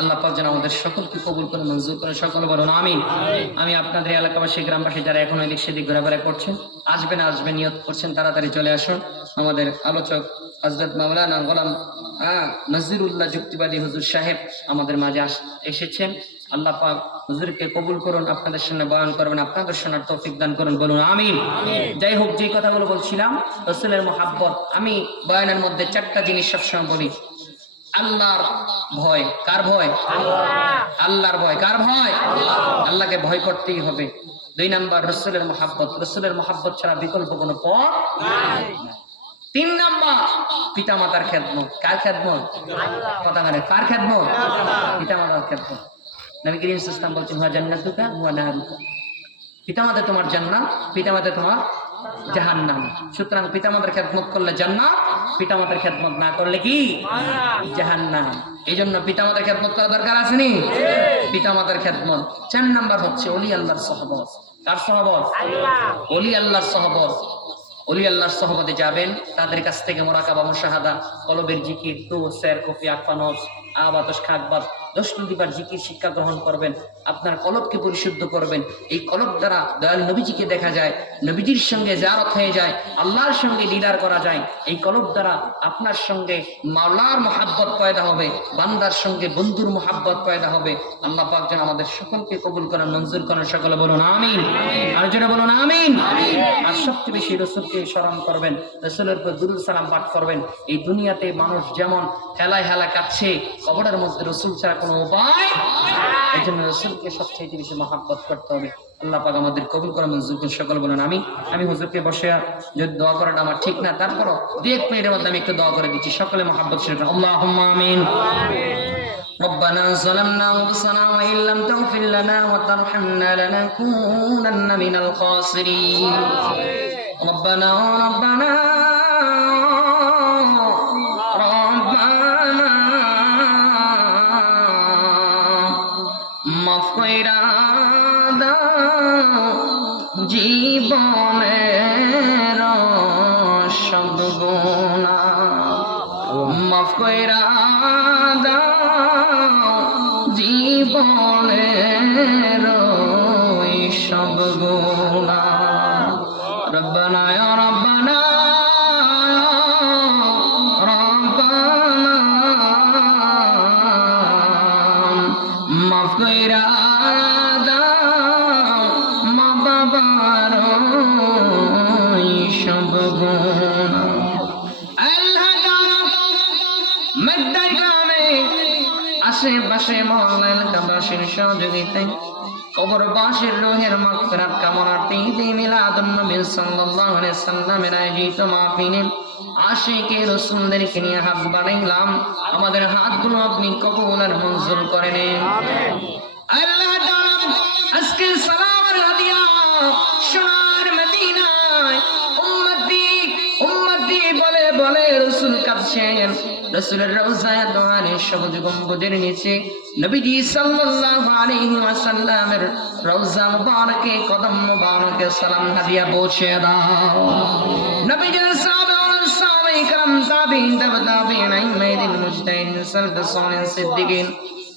আল্লাহ পাক যেন আমাদের সকলকে কবুল করে মঞ্জুর করে, সকলে বলুন আমিন। আমি আপনাদের এলাকাবাসী গ্রামবাসী যারা এখন এদিক সেদিক ঘোরাফেরা করছেন, আসবেন নিয়ত করছেন, তাড়াতাড়ি চলে আসুন। আমাদের আলোচক হযরত মাওলানা গোলাম নজরুল্লাহ যুক্তিবাদী হুজুর সাহেব আমাদের মাঝে এসেছেন। আল্লাহ পাক হুজুরকে কবুল করুন, আপনাদের সামনে বয়ান করবেন, আপনাদের শোনার তৌফিক দান করুন, বলুন আমিন। যাই হোক, যে কথাগুলো বলছিলাম রাসূলের মহাব্বত, আমি বয়ানের মধ্যে 4টা জিনিস সবসময় বলি। আল্লাহর ভয়, কার ভয়? আল্লাহর ভয়, কার ভয়? আল্লাহকে ভয় করতেই হবে। 2 নাম্বার রাসূলের মহাব্বত, রাসূলের মহাব্বত ছাড়া বিকল্প কোনো পথ নাই। 3 নাম্বার পিতামাতার খেদমত, কার খেদমত? কথা বলে, কার খেদমত? পিতামাতার খেদমত। নবী করিম সাল্লাল্লাহু আলাইহি ওয়াসাল্লাম বলেছেন, হুয়া জান্নাতুকা ওয়া নারুকা, পিতামাতা তোমার জান্নাত, পিতামাতা তোমার জাহান্নাম। সুতরাং পিতামাতার খেদমত করলে জান্নাত, পিতামাতার খেদমত না করলে কি? জাহান্নাম। এই জন্য পিতামাতার খেদমত করা দরকার আছে নি? পিতামাতার খেদমত। 4 নাম্বার হচ্ছে ওলি আল্লাহর সহবত। কার সহবত? ওলি আল্লাহর সহবত। ওলি আল্লাহর সহবতে যাবেন, তাদের কাছ থেকে মুরাকাবা, মুশাহাদা, কলবের জিকির, তুসের কফি, আফানস, আবাতস, খাকবাত, 10 দিবার জিকির শিক্ষা গ্রহণ করবেন, আপনার কলবকে পরিশুদ্ধ করবেন। এই কলব দ্বারা দয়াল নবীজিকে দেখা যায়, নবীজির সঙ্গে জিয়ারত হয়ে যায়, আল্লাহর সঙ্গে দিদার করা যায়। এই কলব দ্বারা আপনার সঙ্গে মাওলার মহাব্বত পয়দা হবে, বান্দার সঙ্গে বন্ধুর মহাব্বত পয়দা হবে। আল্লাহ পাক যেন আমাদের সকলকে কবুল করেন, মঞ্জুর করেন, সকলে বলুন আমিন। আর যারা বলুন আমিন। আর সবচেয়ে বেশি রাসূলকে স্মরণ করবেন, রাসূলের উপর দুরূদ সালাম পাঠ করবেন। এই দুনিয়াতে মানুষ যেমন হেলায় হেলা কাটছে, কবরের মধ্যে রাসূল ছাড়া কোনো উপায়। এই জন্য রাসূলকে সবচেয়ে বেশি মহাব্বত করতে হবে। আল্লাহ পাক আমাদের কবুল করে মঞ্জুর করে, সকল বলেন আমিন। আমি হুজুরকে বসে যদি দোয়া করাটা আমার ঠিক না, তারপরও 2-1 মিনিটের মধ্যে আমি একটু দোয়া করে দিচ্ছি, সকলে মহাব্বত শিখবেন। আল্লাহুম্মা আমিন। ربنا ظلمنا أنفسنا وإن لم تغفر لنا وترحمنا لنكونن من الخاسرين ربنا মাফ কইরা দাও জীবনের সব গুনাহ, মাফ কইরা দাও জীবনের সব গুনাহ। রব্বানা ইয়া রব্বানা মাফ কইরা দাও মা বাবার সব গুনাহ। আল্লাহ মক্কা গ্রামে আশেপাশে মহল্লা এলাকাবাসীর সহযোগিতায় কবরবাসীর রোহের মাগফিরাত কামনার্থে ঈদে মিলাদুন নবী সাল্লাল্লাহু আলাইহি সাল্লামের আয়োজিত মাহফিলে আশিকে রাসূলদেরকে নিয়ে হাত বাড়াইলাম। আমাদের হাতগুলো আপনি কবুল আর মঞ্জুর করে নেন। আল্লাহ তাআলা আজকে সালামের হাদিয়া সোনার মদিনায় উম্মতি উম্মতি বলে বলে রাসূল কাঁদছেন। রাসূলের রওজায় দোয়ারে সবুজ গম্বুজের নিচে নবীজি সাল্লাল্লাহু আলাইহি ওয়াসাল্লামের রওজা মুবারকে কদম মুবারকে সালাম হাদিয়া পৌঁছে দাও। নবীজির সাহাবায়ে کرام তাবিঈন তাবিঈন আইম্মাতুল মুজতাহিদিন সালফুস সালিহিন সিদ্দিকিন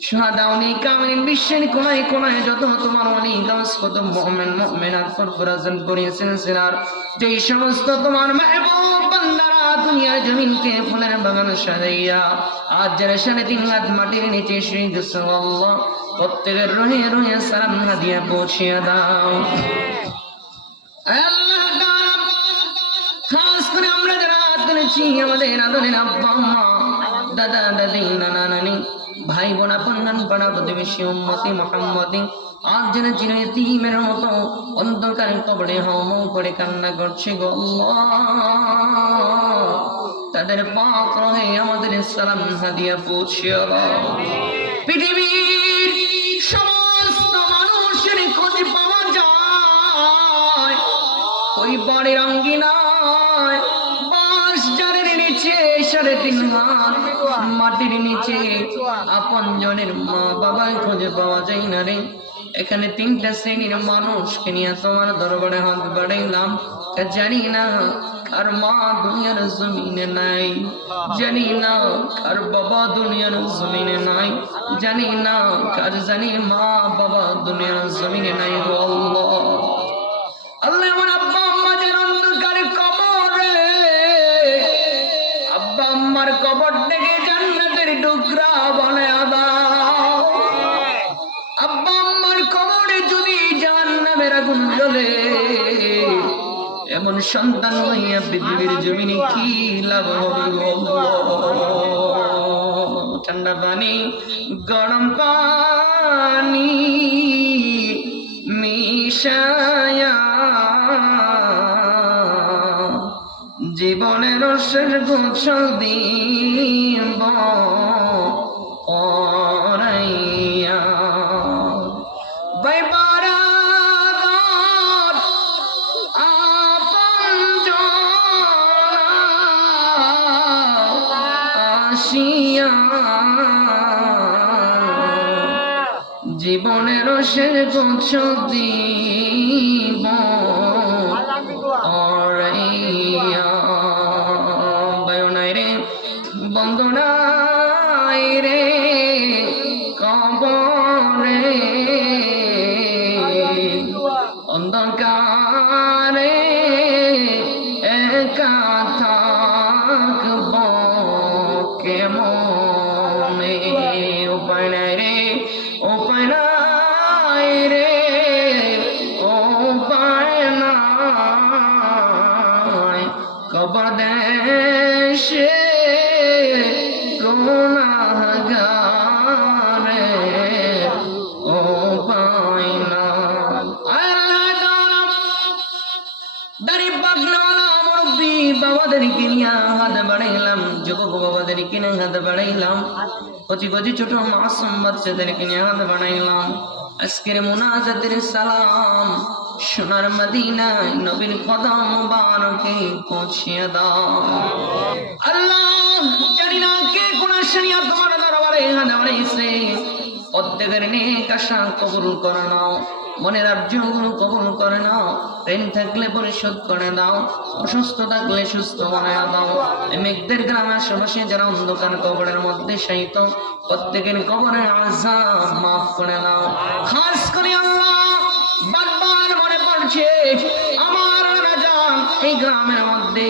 শুহাদাউনি কামিলিন বিশ্বের কোনায় কোনায় যত তোমার ওলি গাউস কুতুব মুমিন মুমিনাত ফুরফুরাজন করেছেন সিনার যেই সমস্ত তোমার মাহবুব বান্দারা দুনিয়ার জমিনকে ফুলের বাগান সাজাইয়া আজ যারা 3.5 হাত মাটির নিচে শহীদ আল্লাহ প্রত্যেকের রহে রহে সালাম হাদিয়া পৌঁছিয়ে দাও। আল্লাহ তাআলা খাস করে আমরা যারা তুলেছি আমাদের আদরের আব্বা আম্মা, দাদা দাদি, নানা নানি, ভাই বোন, আপন পাড়া প্রতিবেশী, উম্মতি মুহাম্মাদি আজ যেন চিরয়তীমের মতো অন্ধকার কবরে হাউ করে কান্না করছে গো আল্লাহ, তাদের পাক রহে আমাদের সালাম হাদিয়া পৌঁছিয়ে দাও। পৃথিবীর সমস্ত মানুষের খোঁজ পাওয়া যায় ওই বাড়ির অঙ্গিনায়, বাঁশ ঝাড়ের নিচে 3.5 হাত মাটির নিচে আপন জনের মা বাবার খোঁজে পাওয়া যায় না রে। এখানে 3টা শ্রেণীর মানুষকে নিয়ে তোমার দরবারে হাত বাড়াইলাম। জানি না কার মা দুনিয়ার জমিনে নাই, জানি না কার বাবা দুনিয়ার জমিনে নাই, জানি না কার জানি মা বাবা দুনিয়ার জমিনে নাই গো আল্লাহ। আল্লাহ আমার আব্বা আম্মা যেন অন্ধকার কবরে, আব্বা আম্মার কবর থেকে জান্নাতের টুকরা বানায়া দাও। আব্বা আম্মার কবরে যদি জাহান্নামের আগুন জ্বলে, এমন সন্তান হইয়া পৃথিবীর জমিনে কি লাভ হবে গো আল্লাহ। ঠান্ডা পানি গরম পানি মিশায়া জীবনের রসের গোছল দিব পরাইয়া, বাইবারা আসিয়া জীবনের রসের গোছল দিব পরাইয়া, বায়নাই রে বন্দনাই রে কবরে অন্ধকারে একা থাকব কেমনে, উপায় নাই রে উপায় নাই রে উপায় নাই, কবর দেশে গুনাহগারে উপায় নাই। দাড়ি পাগলাওয়ালা মুরব্বি বাবাদেরকে নিয়ে হাত বাড়াইলাম, যুবক বাবাদেরকে নিয়ে হাত বাড়াইলাম, কচি কচি ছোট মাসুম বাচ্চাদেরকে নিয়ে হাত বাড়াইলাম। আজকের মুনাজাতের সালাম সোনার মদিনায় নবীর কদম মুবারকে পৌঁছিয়ে দাও। আল্লাহ জানি না কে কোন শরিয়া তোমার দরবারে হাত বাড়াইছে, প্রত্যেকের নেক আশা কবুল করে নাও, মনের আর্যগুলো কবুল করে নাও, ঋণ থাকলে পরিশোধ করে দাও, অসুস্থ থাকলে সুস্থ বানায় দাও। মেঘদের গ্রামে আশেপাশে যারা অন্ধকার কবরের মধ্যে শায়িত, প্রত্যেকের কবরের আযাব মাফ করে দাও। খাস করে আল্লাহ বারবার মনে পড়ছে আমার রাজা এই গ্রামের মধ্যে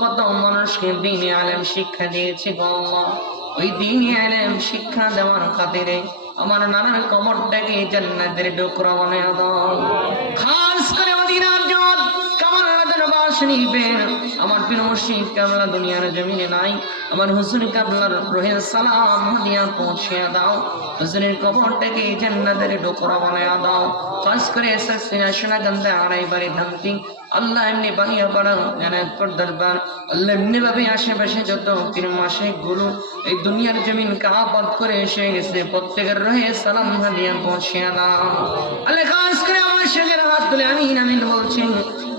কত মানুষকে দ্বীনি আলেম শিক্ষা দিয়েছে গো আল্লাহ, ওই দ্বীনি আলেম শিক্ষা দেওয়ার খাতিরে আমার নানার কবরটাকে জান্নাতের টুকরা বানায়া দাও। খাস করে মদিনার জত কামাল শরীফের আমার প্রিয় মুর্শিদ কাবলা দুনিয়ার জমিনে নাই, আমার হুজুর কাবলার রহে সালাম হাদিয়া পৌঁছিয়ে দাও। হুজুরের কবরটাকে জান্নাতের টুকরা বানায়া দাও। খাস করে শোনা গন্ধে আড়াই বাড়ি ধান্তি আল্লাহ এমনি বানিয়ে পাড়াও জানাতপুর দরবার, আল্লাহ এমনি ভাবে আশেপাশে যত পীর মাসে গুরু এই দুনিয়ার জমিন কাবাদ করে এসে গেছে, প্রত্যেকের রহে সালাম হাদিয়া পৌঁছিয়ে দাও। আল্লাহ খাস করে আমার শেখের হাত তুলে আমিন আমিন বলছি।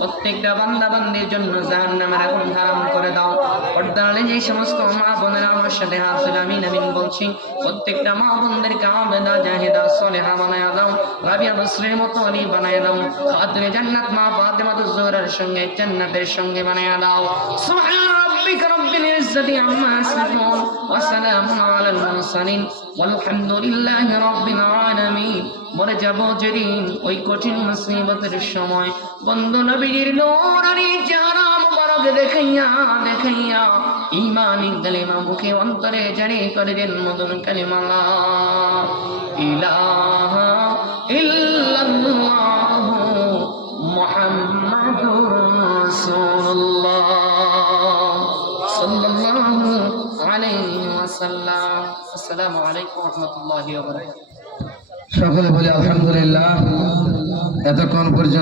প্রত্যেকটা বান্দা বান্দির জন্য জাহান্নামের আগুন হারাম করে দাও। পর্দালে যে সমস্ত মা বোনেরা আমার সাথে হাত তুলে আমিন আমিন বলছি, প্রত্যেকটা মা বোনদেরকে আবেদা জাহিদা সলেহা বানায়া দাও, রাবিয়া বসরির মতো আলী বানায়া দাও, খাতুনে জান্নাত মা ফাতেমাতুজ জোহরার সঙ্গে জান্নাতের সঙ্গে বানায়া দাও। সুবহান রাব্বিকা রব্বিল ইজ্জাতি আম্মা ইয়াসিফুন ওয়া সালামুন আলাল মুরসালিন ওয়ালহামদুলিল্লাহি রাব্বিল আলামিন। মরে যাব যেদিন ওই কঠিন মুসিবতের সময় বন্ধু নবীর নূরানি চেহারা মুবারক চোখ দেখাইয়া দেখাইয়া ঈমানি কালিমা মুখে অন্তরে জারি করে দেন মধুর কালিমা লা ইলাহা ইল্লাল্লাহ মুহাম্মাদুর রাসূলুল্লাহ সাল্লাল্লাহু আলাইহি ওয়াসাল্লাম। আসসালামু আলাইকুম ওয়া রাহমাতুল্লাহি ওয়া বারাকাতুহু। সকলে বলি আলহামদুলিল্লাহ। এতক্ষণ পর্যন্ত